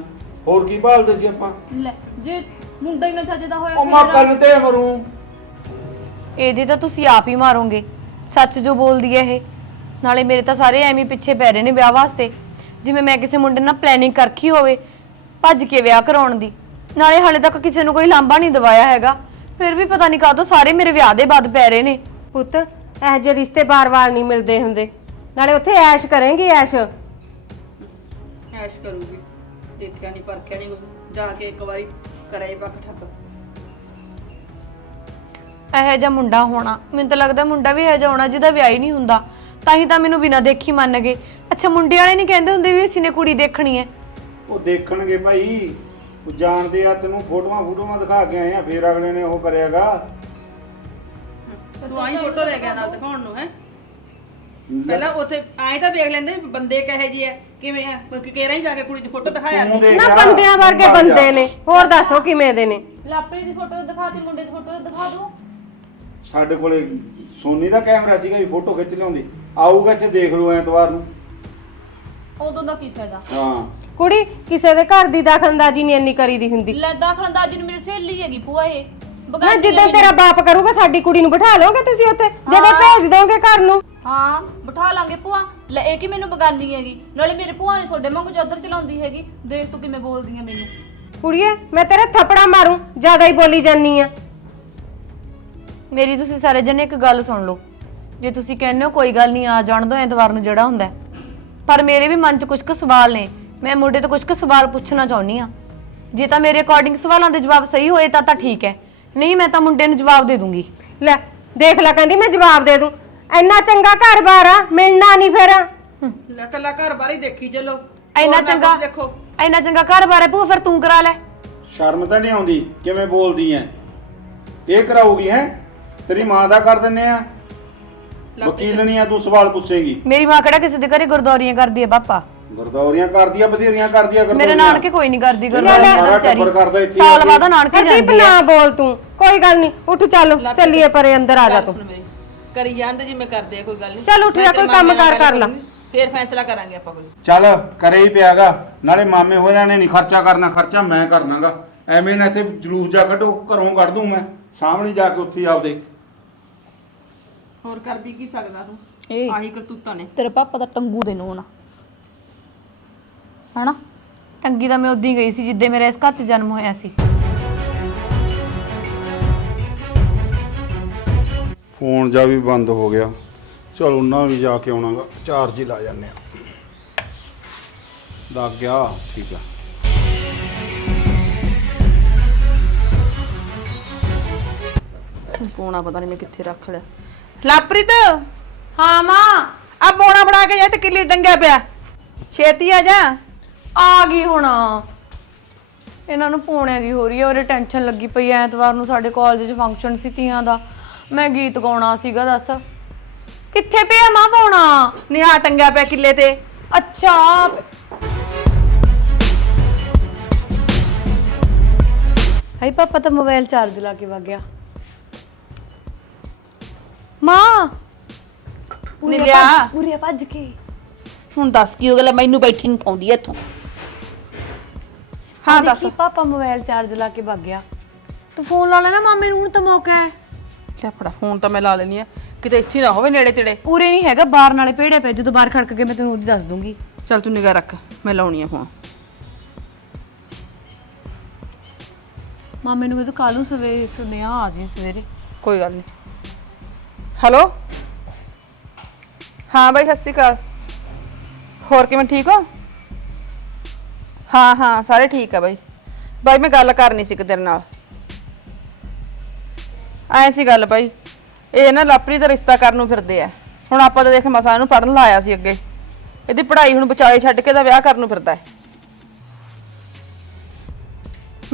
[SPEAKER 4] ਹੋਰ ਕੀ ਭਾਲਦੇ ਸੀ ਆਪਾਂ?
[SPEAKER 5] ਲੈ ਜੇ ਮੁੰਡਾ ਹੀ ਨਾ ਚੱਜਦਾ ਹੋਇਆ
[SPEAKER 4] ਉਹ ਮਾਂ ਕੰਨ ਤੇ ਮਰੂ।
[SPEAKER 2] ਇਹਦੇ ਤਾਂ ਤੁਸੀਂ ਆਪ ਹੀ ਮਾਰੋਗੇ। ਸੱਚ ਜੋ ਬੋਲਦੀ ਹੈ ਇਹ। ਨਾਲੇ ਮੇਰੇ ਤਾਂ ਸਾਰੇ ਐਵੇਂ ਹੀ ਪਿੱਛੇ ਪੈ ਰਹੇ ਨੇ ਵਿਆਹ ਵਾਸਤੇ। ਜਿਵੇਂ ਮੈਂ ਕਿਸੇ ਮੁੰਡੇ ਨਾਲ ਪਲੈਨਿੰਗ ਕਰਖੀ ਹੋਵੇ ਭੱਜ ਕੇ ਵਿਆਹ ਕਰਾਉਣ ਦੀ। ਨਾਲੇ ਹਾਲੇ ਤੱਕ ਕਿਸੇ ਨੂੰ ਕੋਈ ਲਾਂਭਾ ਨਹੀਂ ਦਵਾਇਆ ਹੈਗਾ। ਫਿਰ ਵੀ ਪਤਾ ਨਹੀਂ ਕਾਹਤੋਂ ਸਾਰੇ ਮੇਰੇ ਵਿਆਹ ਦੇ ਬਾਅਦ ਪੈ ਰਹੇ ਨੇ।
[SPEAKER 7] ਪੁੱਤ ਇਹ ਜਿਹੇ ਰਿਸ਼ਤੇ ਬਾਰ-ਬਾਰ ਨਹੀਂ ਮਿਲਦੇ ਹੁੰਦੇ। ਨਾਲੇ ਉੱਥੇ ਐਸ਼ ਕਰਾਂਗੇ ਐਸ਼।
[SPEAKER 1] ਐਸ਼ ਕਰੂਗੀ। ਦੇਖਿਆ ਨਹੀਂ ਪਰਖਿਆ ਨਹੀਂ ਜਾ ਕੇ ਇੱਕ ਵਾਰੀ ਕਰਾਈ ਪੱਕ ਠੱਕ
[SPEAKER 2] ਇਹੋ ਜਿਹਾ ਮੁੰਡਾ ਹੋਣਾ। ਮੈਨੂੰ ਤਾਂ ਲੱਗਦਾ ਮੁੰਡਾ ਵੀ ਇਹੋ ਜਿਹਾ ਹੋਣਾ ਜਿਹਦਾ ਵਿਆਹ ਹੀ ਨਹੀਂ ਹੁੰਦਾ। ਤਾਂ ਹੀ ਤਾਂ ਮੈਨੂੰ ਬਿਨਾਂ ਦੇਖੀ ਮੰਨ ਗਏ। ਅੱਛਾ ਮੁੰਡੇ ਵਾਲੇ ਨਹੀਂ ਕਹਿੰਦੇ ਹੁੰਦੇ ਵੀ ਅਸੀਂ ਨੇ ਕੁੜੀ ਦੇਖਣੀ ਹੈ?
[SPEAKER 4] ਉਹ ਦੇਖਣਗੇ ਭਾਈ। ਉਹ ਜਾਣਦੇ ਆ ਤੈਨੂੰ ਫੋਟੋਆਂ ਫੋਟੋਆਂ ਦਿਖਾ ਕੇ ਆਏ ਆ ਫੇਰ ਅਗਲੇ ਨੇ ਉਹ ਕਰਿਆਗਾ।
[SPEAKER 1] ਤੂੰ ਆਈ ਫੋਟੋ ਲੈ ਗਿਆ ਨਾਲ ਦਿਖਾਉਣ ਨੂੰ ਹੈ? ਪਹਿਲਾਂ ਉੱਥੇ ਆਏ ਤਾਂ ਵੇਖ ਲੈਂਦੇ ਵੀ ਬੰਦੇ ਕਹੇ ਜੀ ਐ ਕਿਵੇਂ ਆ ਕਿਹੜਾ ਹੀ ਜਾ ਕੇ ਕੁੜੀ ਦੀ ਫੋਟੋ ਦਿਖਾਇਆ
[SPEAKER 4] ਤੂੰ ਦੇਖ
[SPEAKER 7] ਨਾ ਬੰਦਿਆਂ ਵਰਗੇ
[SPEAKER 4] ਬਾਹਰ ਜਾ।
[SPEAKER 7] ਬੰਦੇ ਨੇ ਹੋਰ ਦੱਸੋ ਕਿਵੇਂ ਦੇ ਨੇ?
[SPEAKER 5] ਲਾਪਰੀ ਦੀ ਫੋਟੋ ਦਿਖਾ ਦੇ ਮੁੰਡੇ ਦੀ ਫੋਟੋ ਦਿਖਾ ਦਿਓ
[SPEAKER 4] ਸਾਡੇ ਕੋਲੇ ਸੋਨੀ ਦਾ ਕੈਮਰਾ ਸੀਗਾ ਵੀ ਫੋਟੋ ਖਿੱਚ ਲਿਆਉਂਦੀ। ਆਊਗਾ ਇੱਥੇ ਦੇਖ ਲਓ ਐਤਵਾਰ ਨੂੰ।
[SPEAKER 5] ਉਦੋਂ ਦਾ ਕੀ ਫਾਇਦਾ?
[SPEAKER 4] ਹਾਂ।
[SPEAKER 7] ਕੁੜੀ ਕਿਸੇ ਦੇ ਘਰ ਦੀ ਦਖਲਅੰਦਾਜ਼ੀ ਨਹੀਂ ਇੰਨੀ ਕਰੀਦੀ ਹੁੰਦੀ।
[SPEAKER 5] ਲੈ ਦਾਖਲ ਅੰਦਾਜ਼ ਨੂੰ ਮੇਰੀ ਸਹੇਲੀ ਹੈਗੀ ਭੂਆ ਇਹ।
[SPEAKER 7] ਨਾ
[SPEAKER 5] ਬਗਾਨੀ
[SPEAKER 7] ਜਿੱਦਾਂ ਤੇਰਾ ਬਾਪ ਕਰੂਗਾ ਸਾਡੀ ਕੁੜੀ ਨੂੰ ਬਿਠਾ ਲਓਗੇ ਤੁਸੀਂ ਉੱਥੇ? ਜਦੋਂ ਭੇਜ ਦੋਗੇ ਘਰ ਨੂੰ।
[SPEAKER 5] ਹਾਂ ਬਿਠਾ ਲਾਂਗੇ ਭੂਆ। ਲੈ ਇਹ ਕਿ ਮੈਨੂੰ ਬਗਾਨੀ ਹੈਗੀ? ਨਾਲੇ ਮੇਰੇ ਭੂਆ ਨੇ ਤੁਹਾਡੇ ਵਾਂਗੂ ਚਾਦਰ ਚਲਾਉਂਦੀ ਹੈਗੀ। ਦੇਖ ਤੂੰ ਕਿਵੇਂ ਬੋਲਦੀ ਹੈ ਮੈਨੂੰ।
[SPEAKER 7] ਕੁੜੀਏ ਮੈਂ ਤੇਰੇ ਥੱਪੜਾ ਮਾਰੂੰ ਜ਼ਿਆਦਾ ਹੀ ਬੋਲੀ ਜਾਨੀ ਆ।
[SPEAKER 2] ਮੇਰੀ ਤੁਸੀਂ ਸਾਰੇ ਜਣੇ ਇੱਕ ਗੱਲ ਸੁਣ ਲਓ। ਜੇ ਤੁਸੀਂ ਕਹਿੰਦੇ ਹੋ ਕੋਈ ਗੱਲ ਨਹੀਂ ਆ ਜਾਣ ਦੋ ਐਤਵਾਰ ਨੂੰ ਜਿਹੜਾ ਹੁੰਦਾ ਹੈ। ਪਰ ਮੇਰੇ ਵੀ ਮਨ 'ਚ ਕੁਝ ਕੁ ਸਵਾਲ ਨੇ। ਮੈਂ ਮੁੰਡੇ ਤੋਂ ਕੁਝ ਕੁ ਸਵਾਲ ਪੁੱਛਣਾ ਚਾਹੁੰਦੀ ਆ ਜੇ ਤਾਂ ਮੇਰੇ ਅਕੋਰਡਿੰਗ ਸਵਾਲਾਂ ਦੇ ਜਵਾਬ ਸਹੀ ਹੋਏ ਤਾਂ ਤਾਂ ਠੀਕ ਹੈ। ਨਹੀਂ ਮੈਂ ਤਾਂ ਮੁੰਡੇ ਨੂੰ ਜਵਾਬ ਦੇ ਦੂੰਗੀ।
[SPEAKER 7] ਲੈ ਦੇਖ ਲੈ ਕਹਿੰਦੀ ਮੈਂ ਜਵਾਬ ਦੇ ਦੂੰ। ਇੰਨਾ ਚੰਗਾ ਘਰ-ਬਾਰ ਆ ਮਿਲਣਾ ਨਹੀਂ ਫਿਰ।
[SPEAKER 1] ਲੈ ਕੱਲਾ ਘਰ ਬਾਰ ਹੀ ਦੇਖੀ ਚੱਲੋ।
[SPEAKER 2] ਇੰਨਾ
[SPEAKER 1] ਹੋਰ ਨਾ
[SPEAKER 2] ਚੰਗਾ
[SPEAKER 1] ਕੁਛ ਦੇਖੋ।
[SPEAKER 2] ਇੰਨਾ ਚੰਗਾ ਘਰ ਬਾਰੇ ਭੂਆ ਫਿਰ ਤੂੰ ਕਰਾ ਲੈ।
[SPEAKER 4] ਸ਼ਰਮ ਤਾਂ ਨਹੀਂ ਆਉਂਦੀ ਕਿਵੇਂ ਬੋਲਦੀ ਐ। ਇਹ ਕਰਾਊਗੀ ਹੈ? ਤੇਰੀ ਮਾਂ ਦਾ ਕਰ ਦਿੰਨੇ ਆ। ਵਕੀਲ ਨਹੀਂ ਆ ਤੂੰ ਸਵਾਲ ਪੁੱਛੇਗੀ।
[SPEAKER 2] ਮੇਰੀ ਮਾਂ ਕਿਹੜਾ ਕਿਸੇ ਦੇ ਘਰੇ ਗੁਰਦੌਰੀਆਂ ਕਰਦੀ ਹੈ ਪਾਪਾ
[SPEAKER 4] ਗਰਦੌਰੀਆਂ ਕਰਦੀਆਂ ਬਥੇਰੀਆਂ ਕਰਦੀਆਂ
[SPEAKER 2] ਮੇਰੇ
[SPEAKER 4] ਗਰਦੌਰੀਆਂ
[SPEAKER 2] ਨਾਨਕੇ ਕੋਈ ਨਹੀਂ ਕਰਦੀ ਗੱਲ
[SPEAKER 4] ਸਾਰਾ ਟੱਬਰ ਕਰਦਾ ਇੱਥੇ
[SPEAKER 2] ਸਾਲ ਬਾਅਦ ਨਾਨਕੇ
[SPEAKER 7] ਹਰਦੀਪ
[SPEAKER 2] ਜਾਂਦੀ
[SPEAKER 7] ਨਾ ਬੋਲ ਤੂੰ ਕੋਈ ਗੱਲ ਨਹੀਂ ਉੱਠ ਚੱਲ ਚੱਲੀਏ ਪਰੇ ਅੰਦਰ ਆ ਜਾ ਤੂੰ।
[SPEAKER 1] ਸੁਣ ਮੇਰੀ ਕਰੀ ਜਾਂਦੇ ਜਿਵੇਂ ਕਰਦੇ ਆ ਕੋਈ ਗੱਲ ਨਹੀਂ।
[SPEAKER 7] ਚੱਲ ਉੱਠ ਜਾ ਕੋਈ ਕੰਮ ਕਾਰ ਕਰ ਲਾ।
[SPEAKER 1] ਫੇਰ ਫੈਸਲਾ ਕਰਾਂਗੇ ਆਪਾਂ ਕੋਈ।
[SPEAKER 4] ਚੱਲ ਕਰੇ ਹੀ ਪਿਆਗਾ। ਨਾਲੇ ਮਾਮੇ ਹੋਰਾਂ ਨੇ ਨਹੀਂ ਖਰਚਾ ਕਰਨਾ ਖਰਚਾ ਮੈਂ ਕਰਨਾਗਾ। ਐਵੇਂ ਨਾ ਇੱਥੇ ਜਲੂਸ ਜਾ ਕੱਢੋ ਘਰੋਂ ਕੱਢ ਦੂੰ ਮੈਂ ਸਾਹਮਣੇ ਜਾ ਕੇ ਉੱਥੇ ਹੀ ਆਪਦੇ।
[SPEAKER 1] ਹੋਰ ਕਰ ਵੀ ਕੀ ਸਕਦਾ ਤੂੰ?
[SPEAKER 2] ਏ
[SPEAKER 1] ਆਹੀ ਕਰਤੂਤਾਂ ਨੇ।
[SPEAKER 2] ਤੇਰੇ ਪਾਪਾ ਦਾ ਟੰਗੂ ਦੇ ਨੂੰ ਨਾ। ਹਨਾ? ਟੰਗੀ ਤਾਂ ਮੈਂ ਉਦੋਂ ਹੀ ਗਈ ਸੀ ਜਿੱਦੇ ਮੇਰਾ ਇਸ ਘਰ 'ਚ ਜਨਮ ਹੋਇਆ ਸੀ।
[SPEAKER 8] ਫੋਨ ਜਾ ਵੀ ਬੰਦ ਹੋ ਗਿਆ। ਚਲ ਉਹਨਾਂ ਵੀ ਜਾ ਕੇ ਆਉਣਾਗਾ। ਚਾਰਜ ਹੀ ਲਾ ਜਾਂਦੇ ਆ। ਲੱਗ ਗਿਆ। ਠੀਕ ਆ।
[SPEAKER 1] ਪੋਣਾ ਪਤਾ ਨਹੀਂ ਮੈਂ ਕਿੱਥੇ ਰੱਖ ਲਿਆ। ਲਾਪ੍ਰਿਤ
[SPEAKER 2] ਹਾਂ ਮਾਂ।
[SPEAKER 1] ਆ ਪੋਣਾ ਫੜਾ ਕੇ ਜਾ ਤੇ ਕਿੱਲੀ ਟੰਗਿਆ ਪਿਆ। ਛੇਤੀ ਆ ਜਾ।
[SPEAKER 2] ਆ ਗਈ ਹੁਣ। ਇਹਨਾਂ ਨੂੰ ਪੋਣਿਆਂ ਦੀ ਹੋ ਰਹੀ ਹੈ ਉਹਦੇ ਟੈਨਸ਼ਨ ਲੱਗੀ ਪਈ ਐ ਐਤਵਾਰ ਨੂੰ ਸਾਡੇ ਕਾਲਜ 'ਚ ਫੰਕਸ਼ਨ ਸੀ ਤੀਆਂ ਦਾ। ਮੈਂ ਗੀਤ ਗਾਉਣਾ ਸੀਗਾ ਦੱਸ। ਕਿੱਥੇ ਪਿਆ ਮਾਂ ਪੋਣਾ?
[SPEAKER 1] ਨਿਹਾ ਟੰਗਿਆ ਪਿਆ ਕਿੱਲੇ ਤੇ।
[SPEAKER 2] ਅੱਛਾ। ਹਾਈ ਪਾਪਾ ਤਾਂ ਮੋਬਾਈਲ ਚਾਰਜ ਲਾ ਕੇ ਵਗ ਗਿਆ। ਮਾਂ!
[SPEAKER 1] ਨੀ ਲਿਆ
[SPEAKER 2] ਪੂਰੀ ਭੱਜ ਕੇ।
[SPEAKER 1] ਹੁਣ ਦੱਸ ਕੀ ਹੋ ਗਿਆ ਲੈ ਮੈਨੂੰ ਬੈਠੀ ਨੂੰ ਪਾਉਂਦੀ ਐ ਇੱਥੋਂ। ਹਾਂ ਦੱਸ।
[SPEAKER 2] ਪਾਪਾ ਮੋਬਾਈਲ ਚਾਰਜ ਲਾ ਕੇ ਵਗ ਗਿਆ। ਤੂੰ ਫੋਨ ਲਾ ਲੈਣਾ ਮਾਮੇ ਨੂੰ ਹੁਣ ਤਾਂ ਮੌਕਾ ਹੈ।
[SPEAKER 1] ਲੈ ਫੜਾ ਫੋਨ ਤਾਂ ਮੈਂ ਲਾ ਲੈਣੀ ਆ ਕਿਤੇ ਇੱਥੇ ਨਾ ਹੋਵੇ ਨੇੜੇ ਤੇੜੇ।
[SPEAKER 2] ਪੂਰੇ ਨਹੀਂ ਹੈਗਾ ਬਾਹਰ ਨਾਲੇ ਪੇੜੇ ਪਏ। ਜਦੋਂ ਬਾਹਰ ਖੜਕ ਕੇ ਮੈਂ ਤੈਨੂੰ ਉਹਦੀ ਦੱਸ ਦੂੰਗੀ।
[SPEAKER 1] ਚੱਲ ਤੂੰ ਨਿਗਾਹ ਰੱਖ ਮੈਂ ਲਾਉਣੀ ਆ ਫੋਨ
[SPEAKER 2] ਮਾਮੇ ਨੂੰ ਕਹਿੰਦਾ ਕਾਲੂ ਸਵੇਰੇ ਸੁਨੇਹਾ ਆ ਜੀ ਸਵੇਰੇ।
[SPEAKER 1] ਕੋਈ ਗੱਲ ਨਹੀਂ ਹੈਲੋ? ਹਾਂ ਬਾਈ ਸਤਿ ਸ਼੍ਰੀ ਅਕਾਲ। ਹੋਰ ਕਿਵੇਂ ਠੀਕ ਹੋ? ਹਾਂ ਹਾਂ ਸਾਰੇ ਠੀਕ ਆ ਬਾਈ। ਬਾਈ ਮੈਂ ਗੱਲ ਕਰਨੀ ਸੀ ਕਿ ਤੇਰੇ ਨਾਲ। ਐ ਸੀ ਗੱਲ ਬਾਈ ਇਹ ਨਾ ਲਾਪਰੀ ਦਾ ਰਿਸ਼ਤਾ ਕਰਨ ਨੂੰ ਫਿਰਦੇ ਆ। ਹੁਣ ਆਪਾਂ ਤਾਂ ਦੇਖ ਮਸਾਂ ਇਹਨੂੰ ਪੜਨ ਲਾਇਆ ਸੀ ਅੱਗੇ। ਇਹਦੀ ਪੜ੍ਹਾਈ ਹੁਣ ਵਿਚਾਲੇ ਛੱਡ ਕੇ ਦਾ ਵਿਆਹ ਕਰਨ ਨੂੰ ਫਿਰਦਾ ਹੈ।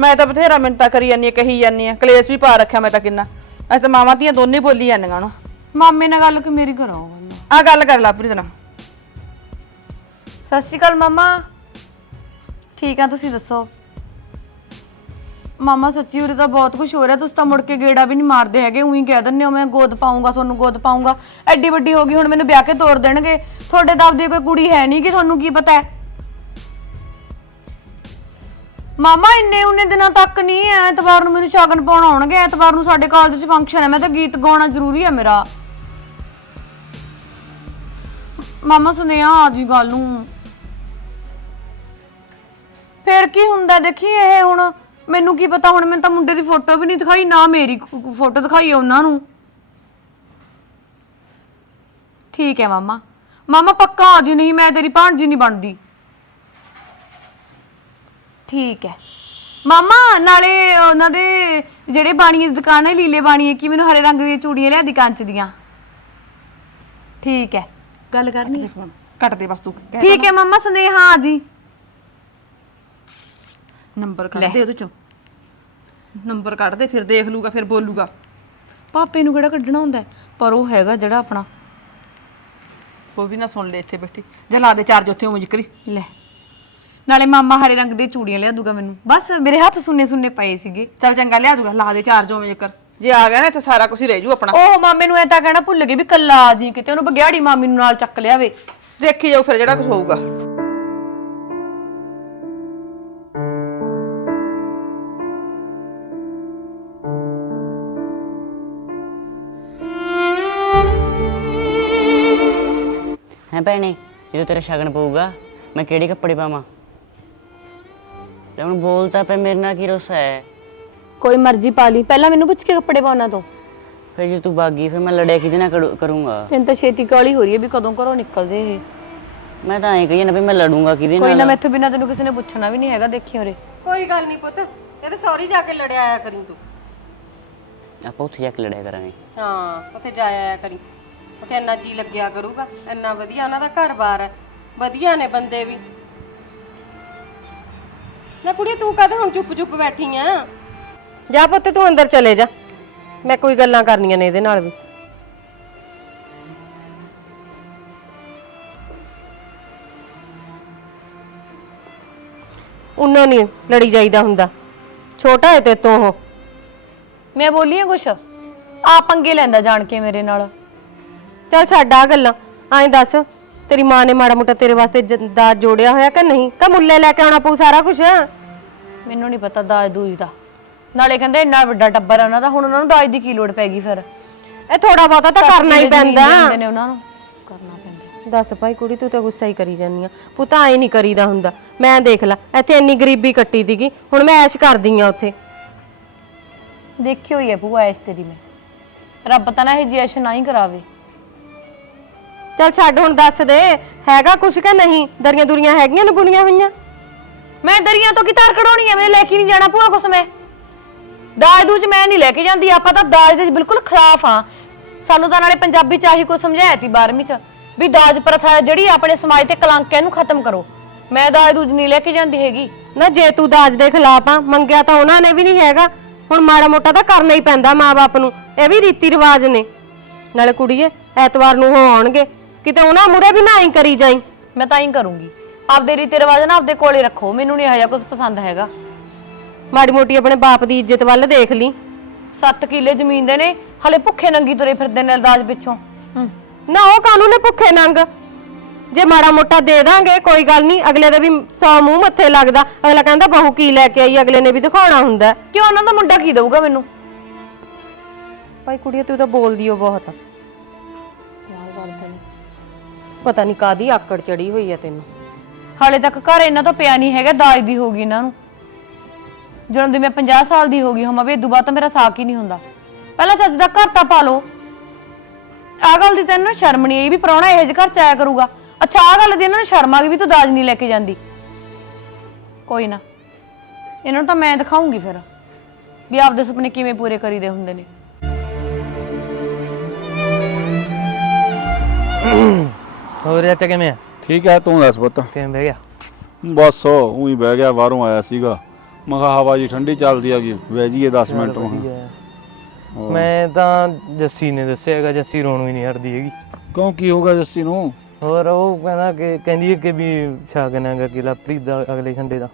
[SPEAKER 1] ਮੈਂ ਤਾਂ ਬਥੇਰਾ ਮਿੰਤਾ ਕਰੀ ਜਾਂਦੀ ਆ ਕਹੀ ਜਾਂਦੀ ਆ ਕਲੇਸ਼ ਵੀ ਪਾ ਰੱਖਿਆ ਮੈਂ ਤਾਂ ਕਿੰਨਾ। ਅਸੀਂ ਤਾਂ ਮਾਵਾਂ ਧੀਆਂ ਦੋਨੇ ਬੋਲੀ ਜਾਂਦੀਆਂ ਨੂੰ
[SPEAKER 2] ਮਾਮੇ ਨਾਲ ਗੱਲ ਕਿ ਮੇਰੀ ਕਰਾਓ
[SPEAKER 1] ਆ ਗੱਲ ਕਰ ਲਾ ਆਪਣੀ ਨਾਲ।
[SPEAKER 2] ਸਤਿ ਸ਼੍ਰੀ ਅਕਾਲ ਮਾਮਾ। ਠੀਕ ਆ, ਤੁਸੀਂ ਦੱਸੋ। ਮਾਮਾ ਸੱਚੀ ਉਰੇ ਤਾਂ ਬਹੁਤ ਕੁਝ ਹੋ ਰਿਹਾ, ਤੁਸੀਂ ਤਾਂ ਮੁੜ ਕੇ ਗੇੜਾ ਵੀ ਨਹੀਂ ਮਾਰਦੇ ਹੈਗੇ, ਉਹੀ ਕਹਿ ਦਿੰਦੇ ਹੋ, ਮੈਂ ਗੋਦ ਪਾਉਂਗਾ ਤੁਹਾਨੂੰ ਗੋਦ ਪਾਉਂਗਾ ਐਡੀ ਵੱਡੀ ਹੋ ਗਈ, ਹੁਣ ਮੈਨੂੰ ਵਿਆਹ ਕੇ ਤੋਰ ਦੇਣਗੇ। ਤੁਹਾਡੇ ਦਬਦੀ ਕੋਈ ਕੁੜੀ ਹੈ ਨਹੀਂ ਕਿ ਤੁਹਾਨੂੰ ਕੀ ਪਤਾ ਹੈ? ਮਾਮਾ, ਇੰਨੇ ਉਹਨੇ ਦਿਨਾਂ ਤੱਕ ਨਹੀਂ ਐ ਐਤਵਾਰ ਨੂੰ ਮੈਨੂੰ ਸ਼ਗਨ ਪਾਉਣ ਆਉਣਗੇ, ਐਤਵਾਰ ਨੂੰ ਸਾਡੇ ਕਾਲਜ 'ਚ ਫੰਕਸ਼ਨ ਹੈ, ਮੈਂ ਤਾਂ ਗੀਤ ਗਾਉਣਾ ਜ਼ਰੂਰੀ ਹੈ ਮੇਰਾ। ਮਾਮਾ, ਸੁਨੇਹਾ ਆ ਜੀ ਗੱਲ ਨੂੰ। ਫੇਰ ਕੀ ਹੁੰਦਾ ਦੇਖੀ ਇਹ ਹੁਣ? ਮੈਨੂੰ ਕੀ ਪਤਾ ਹੁਣ ਮੈਨੂੰ ਤਾਂ ਮੁੰਡੇ ਦੀ ਫੋਟੋ ਵੀ ਨਹੀਂ ਦਿਖਾਈ ਨਾ ਮੇਰੀ ਫੋਟੋ ਦਿਖਾਈ ਉਹਨਾਂ ਨੂੰ। ਠੀਕ ਹੈ ਮਾਮਾ। ਮਾਮਾ ਪੱਕਾ ਆ ਜੀ ਨਹੀਂ ਮੈਂ ਤੇਰੀ ਭਾਣਜੀ ਨਹੀਂ ਬਣਦੀ। ਠੀਕ ਹੈ। ਮਾਮਾ ਨਾਲੇ ਉਹਨਾਂ ਦੇ ਜਿਹੜੇ ਬਾਣੀਏ ਦੀ ਦੁਕਾਨ ਹੈ ਲੀਲੇ ਬਾਣੀਏ ਕੀ ਮੈਨੂੰ ਹਰੇ ਰੰਗ ਦੀਆਂ ਚੂੜੀਆਂ ਲਿਆ ਦੀ ਕੰਚ ਦੀਆਂ? ਠੀਕ ਹੈ। ਗੱਲ ਕਰਨੀ ਹੈ?
[SPEAKER 1] ਫੋਨ ਕੱਟ ਦੇ ਬਸ ਤੂੰ। ਕਹਿ
[SPEAKER 2] ਠੀਕ ਹੈ ਮੰਮਾ ਸੁਨੇਹਾ ਆ ਜੀ।
[SPEAKER 1] ਨੰਬਰ ਕੱਢ ਦੇ ਉਹਦੇ ਚੋਂ। ਨੰਬਰ ਕੱਢ ਦੇ ਫਿਰ ਦੇਖ ਲੂਗਾ ਫਿਰ ਬੋਲੂਗਾ।
[SPEAKER 2] ਪਾਪੇ ਨੂੰ ਕਿਹੜਾ ਕੱਢਣਾ ਹੁੰਦਾ ਹੈ? ਪਰ ਉਹ ਹੈਗਾ ਜਿਹੜਾ ਆਪਣਾ।
[SPEAKER 1] ਉਹ ਵੀ ਨਾ ਸੁਣ ਲੈ ਇੱਥੇ ਬੈਠੀ। ਜਾ ਲਾ ਦੇ ਚਾਰਜ ਉੱਥੇ ਉਹ ਜ਼ਿਕਰੀ
[SPEAKER 2] ਲੈ। ਨਾਲੇ ਮਾਮਾ ਹਰੇ ਰੰਗ ਦੀਆਂ ਚੂੜੀਆਂ ਲਿਆ ਦੂਗਾ ਮੈਨੂੰ। ਬਸ ਮੇਰੇ ਹੱਥ ਸੁੰਨੇ ਸੁੰਨੇ ਪਏ ਸੀਗੇ।
[SPEAKER 1] ਚੱਲ ਚੰਗਾ ਲਿਆ ਦੂਗਾ। ਲਾ ਦੇ ਚਾਰਜ ਉਵੇਂ ਜ਼ਿਕਰ ਜੇ ਆ ਗਿਆ ਨਾ ਇੱਥੇ ਸਾਰਾ ਕੁਝ ਹੀ ਰਹਿ ਜੂ ਆਪਣਾ।
[SPEAKER 2] ਉਹ ਮਾਮੇ ਨੂੰ ਐ ਤਾਂ ਕਹਿਣਾ ਭੁੱਲ ਗਏ ਵੀ ਕੱਲਾ ਆ ਜੀ ਕਿਤੇ ਉਹਨੂੰ ਬਗਿਆੜੀ ਮਾਮੀ ਨੂੰ ਨਾਲ ਚੱਕ ਲਿਆਵੇ।
[SPEAKER 1] ਦੇਖੀ ਜਾਓ ਫਿਰ ਜਿਹੜਾ ਕੁਝ ਹੋਊਗਾ।
[SPEAKER 6] ਹੈ ਭੈਣੇ ਜਦੋਂ ਤੇਰਾ ਸ਼ਗਨ ਪਊਗਾ ਮੈਂ ਕਿਹੜੇ ਕੱਪੜੇ ਪਾਵਾਂ? ਤੇ ਹੁਣ ਬੋਲਤਾ ਪੈ ਮੇਰੇ ਨਾਲ ਕੀ ਰੋਸਾ ਹੈ?
[SPEAKER 2] ਕੋਈ ਮਰਜ਼ੀ ਪਾ ਲਈ ਪਹਿਲਾਂ ਮੈਨੂੰ ਪੁੱਛ ਕੇ ਕੱਪੜੇ ਪਾਉਣਾ ਤੋਂ।
[SPEAKER 6] ਫਿਰ ਜੇ ਤੂੰ ਬਾਗੀ ਫਿਰ ਮੈਂ ਲੜਿਆ ਕਿਹਦੇ ਨਾਲ ਕਰੂ- ਕਰੂੰਗਾ?
[SPEAKER 2] ਤੈਨੂੰ ਤਾਂ ਛੇਤੀ ਕਾਲੀ ਹੋ ਰਹੀ ਹੈ ਵੀ ਕਦੋਂ ਘਰੋਂ ਨਿਕਲ ਜੇ ਇਹ।
[SPEAKER 6] ਮੈਂ ਤਾਂ ਐਂ ਕਹੀ ਨਾ ਵੀ ਮੈਂ ਲੜੂੰਗਾ ਕਿਹਦੇ
[SPEAKER 2] ਕੋਈ ਨਾ
[SPEAKER 6] ਨਾਲ?
[SPEAKER 2] ਮੈਥੋਂ ਬਿਨਾਂ ਤੈਨੂੰ ਕਿਸੇ ਨੇ ਪੁੱਛਣਾ ਵੀ ਨਹੀਂ ਹੈਗਾ ਦੇਖੀ ਉਰੇ।
[SPEAKER 7] ਕੋਈ ਗੱਲ ਨਹੀਂ ਪੁੱਤ ਇਹਦੇ ਸੌਰੀ ਜਾ ਕੇ ਲੜਿਆ ਆਇਆ ਕਰੀ ਤੂੰ।
[SPEAKER 6] ਆਪਾਂ ਉੱਥੇ ਜਾ ਕੇ ਲੜਿਆ ਕਰਾਂਗੇ।
[SPEAKER 7] ਹਾਂ ਉੱਥੇ ਜਾ ਆਇਆ ਕਰੀ। ਉੱਥੇ ਇੰਨਾ ਜੀ ਲੱਗਿਆ ਕਰੂਗਾ, ਇੰਨਾ ਵਧੀਆ ਉਹਨਾਂ ਦਾ ਘਰ-ਬਾਰ ਹੈ। ਵਧੀਆ ਨੇ ਬੰਦੇ ਵੀ। ਨਾ ਕੁੜੀ ਤੂੰ ਕਦੇ ਹੁਣ ਚੁੱਪ-ਚੁੱਪ ਬੈਠੀ ਆ? ਜਾ ਪੁੱਤ, ਤੂੰ ਅੰਦਰ ਚਲੇ ਜਾ। ਮੈਂ ਕੋਈ ਗੱਲਾਂ ਕਰਨੀਆਂ ਨੇ ਇਹਦੇ ਨਾਲ ਵੀ। ਉਹਨਾਂ ਨਹੀਂ ਲੜੀ ਜਾਈਦਾ ਹੁੰਦਾ। ਛੋਟਾ ਹੈ ਤੇ ਤੂੰ ਉਹ।
[SPEAKER 2] ਮੈਂ ਬੋਲੀ ਆ ਕੁਛ? ਆ ਪੰਗੇ ਲੈਂਦਾ ਜਾਣ ਕੇ ਮੇਰੇ ਨਾਲ।
[SPEAKER 7] ਚੱਲ ਛੱਡ ਆ ਗੱਲਾਂ। ਐਂ ਦੱਸ ਤੇਰੀ ਮਾਂ ਨੇ ਮਾੜਾ ਮੋਟਾ ਤੇਰੇ ਵਾਸਤੇ ਜ- ਦਾਜ ਜੋੜਿਆ ਹੋਇਆ ਕਿ ਨਹੀਂ? ਕਿ ਮੁੱਲੇ ਲੈ ਕੇ ਆਉਣਾ ਪਊ ਸਾਰਾ ਕੁਝ
[SPEAKER 2] ਮੈਨੂੰ ਨਹੀਂ ਪਤਾ ਦਾਜ ਦੂਜ ਦਾ। ਨਾਲੇ ਕਹਿੰਦੇ ਇੰਨਾ ਵੱਡਾ ਟੱਬਰ ਆ ਉਹਨਾਂ ਦਾ ਹੁਣ ਉਹਨਾਂ ਨੂੰ ਦਾਜ ਦੀ ਕੀ ਲੋੜ ਪੈਗੀ ਫਿਰ?
[SPEAKER 7] ਇਹ ਥੋੜਾ ਬਹੁਤਾ ਤਾਂ ਕਰਨਾ ਹੀ ਪੈਂਦਾ।
[SPEAKER 2] ਦਿੰਦੇ ਨੇ ਉਹਨਾਂ ਨੂੰ। ਕਰਨਾ ਪੈਂਦਾ।
[SPEAKER 7] ਦੱਸ ਭਾਈ ਕੁੜੀ ਤੂੰ ਤਾਂ ਗੁੱਸਾ ਹੀ ਕਰੀ ਜਾਂਦੀ ਆ। ਪੁੱਤ ਐ ਨਹੀਂ ਕਰੀਦਾ ਹੁੰਦਾ। ਮੈਂ ਦੇਖ ਲੈ ਇੱਥੇ ਇੰਨੀ ਗਰੀਬੀ ਕੱਟੀ ਦੀਗੀ ਹੁਣ ਮੈਂ ਐਸ਼ ਕਰਦੀ ਆ ਉੱਥੇ।
[SPEAKER 2] ਦੇਖੀ ਹੋਈ ਹੈ ਭੂਆ ਇਸ ਤੇਰੀ ਮੈਂ। ਰੱਬ ਤਾਂ ਨਾ ਇਹ ਜੀ ਐਸ਼ ਨਾ ਹੀ ਕਰਾਵੇ।
[SPEAKER 7] ਚੱਲ ਛੱਡ ਹੁਣ ਦੱਸ ਦੇ ਹੈਗਾ ਕੁਛ ਕਿ ਨਹੀਂ? ਦਰੀਆਂ ਦੁਰੀਆਂ ਹੈਗੀਆਂ ਨੇ ਬੁਣੀਆਂ ਹੋਈਆਂ?
[SPEAKER 2] ਮੈਂ ਦਰੀਆਂ ਤੋਂ ਕੀ ਤਾਰ ਕਢਾਉਣੀ ਐ ਮੈਂ ਲੈ ਕੇ ਨਹੀਂ ਜਾਣਾ ਭੂਆ ਕੁਛ ਮੈਂ। ਦਾਜ ਦੂਜ ਮੈਂ ਨਹੀਂ ਲੈ ਕੇ ਜਾਂਦੀ ਆਪਾਂ ਤਾਂ ਦਾਜ ਦੇ ਬਿਲਕੁਲ ਖਿਲਾਫ ਆ ਸਾਨੂੰ ਤਾਂ ਨਾਲੇ ਪੰਜਾਬੀ ਚ ਆਹੀ ਕੁਛ ਸਮਝਾਇਆ ਤੀ 12ਵੀਂ ਚ ਵੀ ਦਾਜ ਪ੍ਰਥਾ ਜਿਹੜੀ ਆਪਣੇ ਸਮਾਜ ਤੇ ਕਲੰਕ ਹੈ ਇਹਨੂੰ ਖਤਮ ਕਰੋ। ਮੈਂ ਦਾਜ ਦੂਜ ਨਹੀਂ ਲੈ ਕੇ ਜਾਂਦੀ ਹੈਗੀ।
[SPEAKER 7] ਨਾ ਜੇ ਤੂੰ ਦਾਜ ਦੇ ਖਿਲਾਫ ਆ ਮੰਗਿਆ ਤਾਂ ਉਹਨਾਂ ਨੇ ਵੀ ਨਹੀਂ ਹੈਗਾ। ਹੁਣ ਮਾੜਾ ਮੋਟਾ ਤਾਂ ਕਰਨਾ ਹੀ ਪੈਂਦਾ ਮਾਪੇ ਨੂੰ ਇਹ ਵੀ ਰੀਤੀ ਰਿਵਾਜ ਨੇ। ਨਾਲੇ ਕੁੜੀਏ ਐਤਵਾਰ ਨੂੰ ਉਹ ਆਉਣਗੇ। ਕਿਤੇ ਉਹਨਾਂ ਮੂਰੇ ਵੀ ਨਾ ਹੀ ਕਰੀ ਜਾਈ।
[SPEAKER 2] ਮੈਂ ਤਾਂ ਹੀ ਕਰੂੰਗੀ। ਆਪਦੇ ਰੀਤੀ ਰਿਵਾਜ ਨਾ ਆਪਦੇ ਕੋਲੇ ਰੱਖੋ ਮੈਨੂੰ ਨਹੀਂ ਇਹੋ ਜਿਹਾ ਕੁਝ ਪਸੰਦ ਹੈਗਾ।
[SPEAKER 7] ਮਾੜੀ ਮੋਟੀ ਆਪਣੇ ਬਾਪ ਦੀ ਇੱਜ਼ਤ ਵੱਲ ਦੇਖ ਲਈ।
[SPEAKER 2] 7 ਕਿੱਲੇ ਜ਼ਮੀਨ ਦੇ ਨੇ ਹਲੇ ਭੁੱਖੇ ਨੰਗੀ ਤੁਰੇ ਫਿਰਦੇ ਨੇ ਦਾਜ ਪਿੱਛੋਂ।
[SPEAKER 7] ਨਾ ਉਹ ਕਾਨੂੰਨ ਨੇ ਭੁੱਖੇ ਨੰਗ? ਜੇ ਮਾੜਾ ਮੋਟਾ ਦੇ ਦਾਂਗੇ ਕੋਈ ਗੱਲ ਨਹੀਂ ਅਗਲੇ ਦੇ ਵੀ ਸੌ ਮੂੰਹ ਮੱਥੇ ਲੱਗਦਾ। ਅਗਲਾ ਕਹਿੰਦਾ ਬਹੂ ਕੀ ਲੈ ਕੇ ਆਈ ਅਗਲੇ ਨੇ ਵੀ ਦਿਖਾਉਣਾ ਹੁੰਦਾ
[SPEAKER 2] ਕਿਉਂ ਉਹਨਾਂ ਦਾ ਮੁੰਡਾ ਕੀ ਦਊਗਾ ਮੈਨੂੰ?
[SPEAKER 7] ਭਾਈ ਕੁੜੀਏ ਤੂੰ ਤਾਂ ਬੋਲਦੀ ਓ ਬਹੁਤ। ਪਤਾ ਨਹੀਂ ਕਾਦੀ ਆਕੜ ਚੜੀ ਹੋਈ ਆ ਤੈਨੂੰ।
[SPEAKER 2] ਹਾਲੇ ਤੱਕ ਘਰ ਇਹਨਾਂ ਤੋਂ ਪਿਆ ਨਹੀਂ ਹੈਗਾ, ਦਾਜ ਦੀ ਹੋ ਇਹਨਾਂ ਨੂੰ। ਜਦੋਂ ਦੀ ਮੈਂ 50 ਸਾਲ ਦੀ ਹੋ ਗਈ ਹਾਂ ਵੀ ਇਦੋਂ ਬਾਅਦ ਤਾਂ ਮੇਰਾ ਸਾਕ ਹੀ ਨਹੀਂ ਹੁੰਦਾ। ਪਹਿਲਾਂ ਚੱਜ ਦਾ ਘਰ ਤਾਂ ਪਾ ਲਓ। ਆਹ ਗੱਲ ਦੀ ਤੈਨੂੰ ਨਾ ਸ਼ਰਮ ਨਹੀਂ ਆਈ ਵੀ ਪ੍ਰਾਹੁਣਾ ਇਹੋ ਜਿਹੇ ਘਰ ਚ ਆਇਆ ਕਰੂਗਾ। ਅੱਛਾ, ਆਹ ਗੱਲ ਦੀ ਇਹਨਾਂ ਨੂੰ ਸ਼ਰਮ ਆ ਗਈ ਵੀ ਤੂੰ ਦਾਜ ਨਹੀਂ ਲੈ ਕੇ ਜਾਂਦੀ। ਕੋਈ ਨਾ, ਇਹਨਾਂ ਨੂੰ ਤਾਂ ਮੈਂ ਦਿਖਾਉਂਗੀ ਫਿਰ, ਵੀ ਆਪਦੇ ਸੁਪਨੇ ਕਿਵੇਂ ਪੂਰੇ ਕਰੀਦੇ ਹੁੰਦੇ ਨੇ।
[SPEAKER 9] ਹੋਰ ਚਾਚਾ ਕਿਵੇਂ ਆ?
[SPEAKER 4] ਠੀਕ ਹੈ ਤੂੰ ਦੱਸ ਪੁੱਤ।
[SPEAKER 9] ਕਿਵੇਂ ਬਹਿ ਗਿਆ?
[SPEAKER 4] ਬਸ ਉਹੀ ਬਹਿ ਗਿਆ ਬਾਹਰੋਂ ਆਇਆ ਸੀਗਾ। ਮੈਂ ਕਿਹਾ ਹਵਾ ਜੀ ਠੰਡੀ ਚੱਲਦੀ ਹੈਗੀ ਬਹਿ ਜੀਏ 10 ਮਿੰਟ ਮੈਂ ਕਿਹਾ।
[SPEAKER 9] ਮੈਂ ਤਾਂ ਜੱਸੀ ਨੇ ਦੱਸਿਆ ਹੈਗਾ ਜੱਸੀ ਰੋਣੋਂ ਹੀ ਨਹੀਂ ਹਟਦੀ ਹੈਗੀ।
[SPEAKER 4] ਕਿਉਂ ਕੀ ਹੋ ਗਿਆ ਜੱਸੀ ਨੂੰ?
[SPEAKER 9] ਹੋਰ ਉਹ ਕਹਿੰਦਾ ਕਿ ਕਹਿੰਦੀ ਹੈ ਕਿ ਵੀ ਸ਼ਗਨ ਹੈਗਾ ਕਿ ਲਵਪ੍ਰੀਤ ਦਾ ਅਗਲੇ ਖੰਡੇ ਦਾ।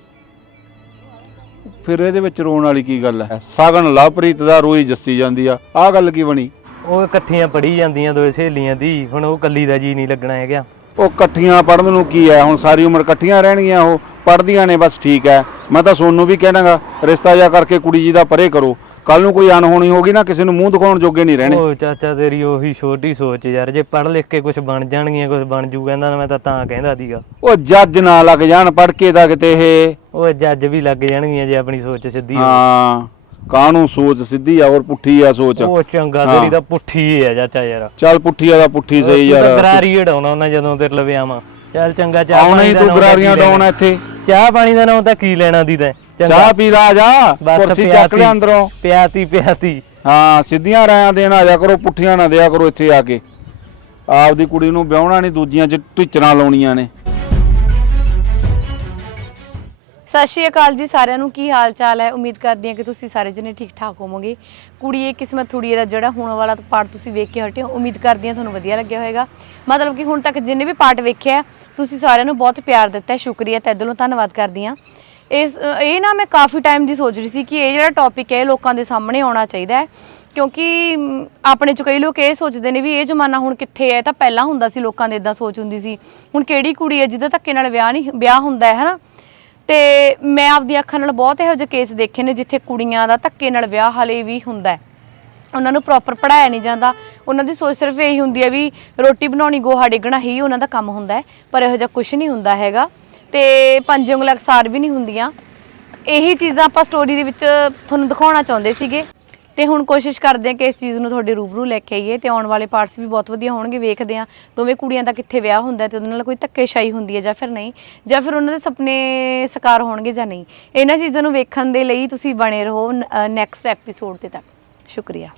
[SPEAKER 4] ਫਿਰ ਇਹਦੇ ਵਿੱਚ ਰੋਣ ਵਾਲੀ ਕੀ ਗੱਲ ਹੈ? ਸਾਗਣ ਲਵਪ੍ਰੀਤ ਦਾ ਰੋਈ ਜੱਸੀ ਜਾਂਦੀ ਆ। ਆਹ ਗੱਲ ਕੀ ਬਣੀ?
[SPEAKER 9] ਉਹ ਇਕੱਠੀਆਂ ਪੜੀ ਜਾਂਦੀਆਂ ਦੋਏ ਸਹੇਲੀਆਂ ਦੀ ਹੁਣ ਉਹ ਕੱਲੀ ਦਾ ਜੀ ਨਹੀਂ ਲੱਗਣਾ ਹੈਗਾ।
[SPEAKER 4] ਉਹ ਇਕੱਠੀਆਂ ਪੜਨ ਨੂੰ ਕੀ ਹੈ? ਹੁਣ ਸਾਰੀ ਉਮਰ ਇਕੱਠੀਆਂ ਰਹਿਣਗੀਆਂ ਉਹ ਪੜਦੀਆਂ ਨੇ ਬਸ ਠੀਕ ਹੈ। ਮੈਂ ਤਾਂ ਸੋਨੂੰ ਵੀ ਕਹਿਣਾਗਾ ਰਿਸ਼ਤਾ ਜਾ ਕਰਕੇ ਕੁੜੀ ਜੀ ਦਾ ਪਰੇ ਕਰੋ। ਕੱਲ ਨੂੰ ਕੋਈ ਅਣਹੋਣੀ ਹੋਗੀ ਨਾ ਕਿਸੇ ਨੂੰ ਮੂੰਹ ਦਿਖਾਉਣ ਜੋਗੇ ਨਹੀਂ ਰਹਿਣੇ।
[SPEAKER 9] ਉਹ ਚਾਚਾ ਤੇਰੀ ਉਹੀ ਛੋਟੀ ਸੋਚ ਯਾਰ ਜੇ ਪੜ ਲਿਖ ਕੇ ਕੁਝ ਬਣ ਜਾਣਗੀਆਂ ਕੁਝ ਬਣ ਜੂ ਕਹਿੰਦਾ ਮੈਂ ਤਾਂ ਤਾਂ ਕਹਿੰਦਾ ਸੀਗਾ।
[SPEAKER 4] ਉਹ ਜੱਜ ਨਾ ਲੱਗ ਜਾਣ ਪੜ ਕੇ ਦਾ ਕਿਤੇ ਇਹ
[SPEAKER 9] ਉਹ ਜੱਜ ਵੀ ਲੱਗ ਜਾਣਗੀਆਂ ਜੇ ਆਪਣੀ ਸੋਚ ਸਿੱਧੀ ਹੋਵੇ।
[SPEAKER 4] ਹਾਂ। ਕਾਹਨੂੰ ਸੋਚ ਸਿੱਧੀ ਆ ਔਰ ਪੁੱਠੀ ਆ ਸੋਚ।
[SPEAKER 9] ਉਹ ਚੰਗਾ ਤੇਰੀ ਤਾਂ ਪੁੱਠੀ ਹੈ ਚਾਚਾ ਯਾਰ।
[SPEAKER 4] ਚੱਲ ਪੁੱਠੀ ਆ ਦਾ ਪੁੱਠੀ ਸਹੀ
[SPEAKER 9] ਤਾਂ
[SPEAKER 4] ਯਾਰ।
[SPEAKER 9] ਗਰਾਰੀ ਉਡਾਉਣਾ ਉਹਨਾਂ ਜਦੋਂ ਤੇਰੇ ਲਵੇ ਆਵਾਂ। ਚੱਲ ਚੰਗਾ ਚਾਹ
[SPEAKER 4] ਆਉਣਾ ਹੀ ਤੂੰ ਗਰਾਰੀਆਂ? ਡਾਉਣਾ ਇੱਥੇ।
[SPEAKER 9] ਚਾਹ ਪਾਣੀ ਦਾ ਨਾਮ ਤਾਂ ਕੀ ਲੈਣਾ ਦੀ ਤੈਂ?
[SPEAKER 4] ਚਾਹ ਪੀ ਲਾ ਜਾ। ਕੁਰਸੀ ਚੱਕ ਲੈ ਅੰਦਰੋਂ।
[SPEAKER 9] ਪਿਆਤੀ ਪਿਆਤੀ।
[SPEAKER 4] ਹਾਂ ਸਿੱਧੀਆਂ ਰਾਇਆਂ ਦੇਣ ਆ ਜਾ ਕਰੋ ਪੁੱਠੀਆਂ ਨਾ ਦਿਆ ਕਰੋ ਇੱਥੇ ਆ ਕੇ। ਆਪਦੀ ਕੁੜੀ ਨੂੰ ਵਿਆਹਣਾ ਨਹੀਂ ਦੂਜੀਆਂ 'ਚ ਟਿਚਰਾਂ ਲਾਉਣੀਆਂ ਨੇ।
[SPEAKER 2] ਸਤਿ ਸ਼੍ਰੀ ਅਕਾਲ ਜੀ ਸਾਰਿਆਂ ਨੂੰ। ਕੀ ਹਾਲ ਚਾਲ ਹੈ? ਉਮੀਦ ਕਰਦੀ ਹਾਂ ਕਿ ਤੁਸੀਂ ਸਾਰੇ ਜਣੇ ਠੀਕ ਠਾਕ ਹੋਵੋਗੇ ਕੁੜੀਏ ਕਿਸਮਤ ਥੋੜੀ ਦਾ ਜਿਹੜਾ ਹੋਣ ਵਾਲਾ ਪਾਰਟ ਤੁਸੀਂ ਵੇਖ ਕੇ ਹਟੇ ਹੋ। ਉਮੀਦ ਕਰਦੀ ਹਾਂ ਤੁਹਾਨੂੰ ਵਧੀਆ ਲੱਗਿਆ ਹੋਵੇਗਾ। ਮਤਲਬ ਕਿ ਹੁਣ ਤੱਕ ਜਿੰਨੇ ਵੀ ਪਾਰਟ ਵੇਖਿਆ ਤੁਸੀਂ ਸਾਰਿਆਂ ਨੂੰ ਬਹੁਤ ਪਿਆਰ ਦਿੱਤਾ ਹੈ। ਸ਼ੁਕਰੀਆ, ਤਹਿ ਦਿਲੋਂ ਧੰਨਵਾਦ ਕਰਦੀ ਹਾਂ। ਇਸ ਇਹ ਨਾ ਮੈਂ ਕਾਫੀ ਟਾਈਮ ਦੀ ਸੋਚ ਰਹੀ ਸੀ ਕਿ ਇਹ ਜਿਹੜਾ ਟੌਪਿਕ ਹੈ, ਇਹ ਲੋਕਾਂ ਦੇ ਸਾਹਮਣੇ ਆਉਣਾ ਚਾਹੀਦਾ ਹੈ। ਕਿਉਂਕਿ ਆਪਣੇ ਚ ਕਈ ਲੋਕ ਇਹ ਸੋਚਦੇ ਨੇ ਵੀ ਇਹ ਜ਼ਮਾਨਾ ਹੁਣ ਕਿੱਥੇ ਹੈ? ਤਾਂ ਪਹਿਲਾਂ ਹੁੰਦਾ ਸੀ, ਲੋਕਾਂ ਦੇ ਇਦਾਂ ਸੋਚ ਹੁੰਦੀ ਸੀ। ਹੁਣ ਕਿਹੜੀ ਕੁੜੀ ਹੈ ਜਿਹਦਾ ਧੱਕੇ ਨਾਲ ਵਿਆਹ ਨਹੀਂ, ਵਿਆਹ ਹੁੰਦਾ ਹੈ, ਹਨਾ? ਤੇ ਮੈਂ ਆਪਦੀ ਅੱਖਾਂ ਨਾਲ ਬਹੁਤ ਇਹੋ ਜਿਹੇ ਕੇਸ ਦੇਖੇ ਨੇ ਜਿੱਥੇ ਕੁੜੀਆਂ ਦਾ ਧੱਕੇ ਨਾਲ ਵਿਆਹ ਹਲੇ ਵੀ ਹੁੰਦਾ ਹੈ। ਉਹਨਾਂ ਨੂੰ ਪ੍ਰੋਪਰ ਪੜਾਇਆ ਨਹੀਂ ਜਾਂਦਾ। ਉਹਨਾਂ ਦੀ ਸੋਚ ਸਿਰਫ ਇਹੀ ਹੁੰਦੀ ਹੈ ਵੀ ਰੋਟੀ ਬਣਾਉਣੀ, ਗੋਹਾ ਡੇਗਣਾ ਹੀ ਉਹਨਾਂ ਦਾ ਕੰਮ ਹੁੰਦਾ ਹੈ, ਪਰ ਇਹੋ ਜਿਹਾ ਕੁਝ ਨਹੀਂ ਹੁੰਦਾ ਹੈਗਾ। ਤੇ ਪੰਜ ਉਂਗਲਾਂ ਅਕਸਾਰ ਵੀ ਨਹੀਂ ਹੁੰਦੀਆਂ। ਇਹੀ ਚੀਜ਼ਾਂ ਆਪਾਂ ਸਟੋਰੀ ਦੇ ਵਿੱਚ ਤੁਹਾਨੂੰ ਦਿਖਾਉਣਾ ਚਾਹੁੰਦੇ ਸੀਗੇ। ਤੇ ਹੁਣ ਕੋਸ਼ਿਸ਼ ਕਰਦੇ ਹਾਂ ਕਿ ਇਸ ਚੀਜ਼ ਨੂੰ ਤੁਹਾਡੇ ਰੂਬਰੂ ਲੈ ਕੇ ਆਈਏ ਤੇ ਆਉਣ ਵਾਲੇ ਪਾਰਟਸ ਵੀ ਬਹੁਤ ਵਧੀਆ ਹੋਣਗੇ, ਵੇਖਦੇ ਹਾਂ ਦੋਵੇਂ ਕੁੜੀਆਂ ਦਾ ਕਿੱਥੇ ਵਿਆਹ ਹੁੰਦਾ ਹੈ ਤੇ ਉਹਦੇ ਨਾਲ ਕੋਈ ਧੱਕੇਸ਼ਾਹੀ ਹੁੰਦੀ ਹੈ ਜਾਂ ਫਿਰ ਨਹੀਂ, ਜਾਂ ਫਿਰ ਉਹਨਾਂ ਦੇ ਸੁਪਨੇ ਸਕਾਰ ਹੋਣਗੇ ਜਾਂ ਨਹੀਂ। ਇਹਨਾਂ ਚੀਜ਼ਾਂ ਨੂੰ ਵੇਖਣ ਦੇ ਲਈ ਤੁਸੀਂ ਬਣੇ ਰਹੋ ਨੈਕਸਟ ਐਪੀਸੋਡ ਤੇ ਤੱਕ। ਸ਼ੁਕਰੀਆ।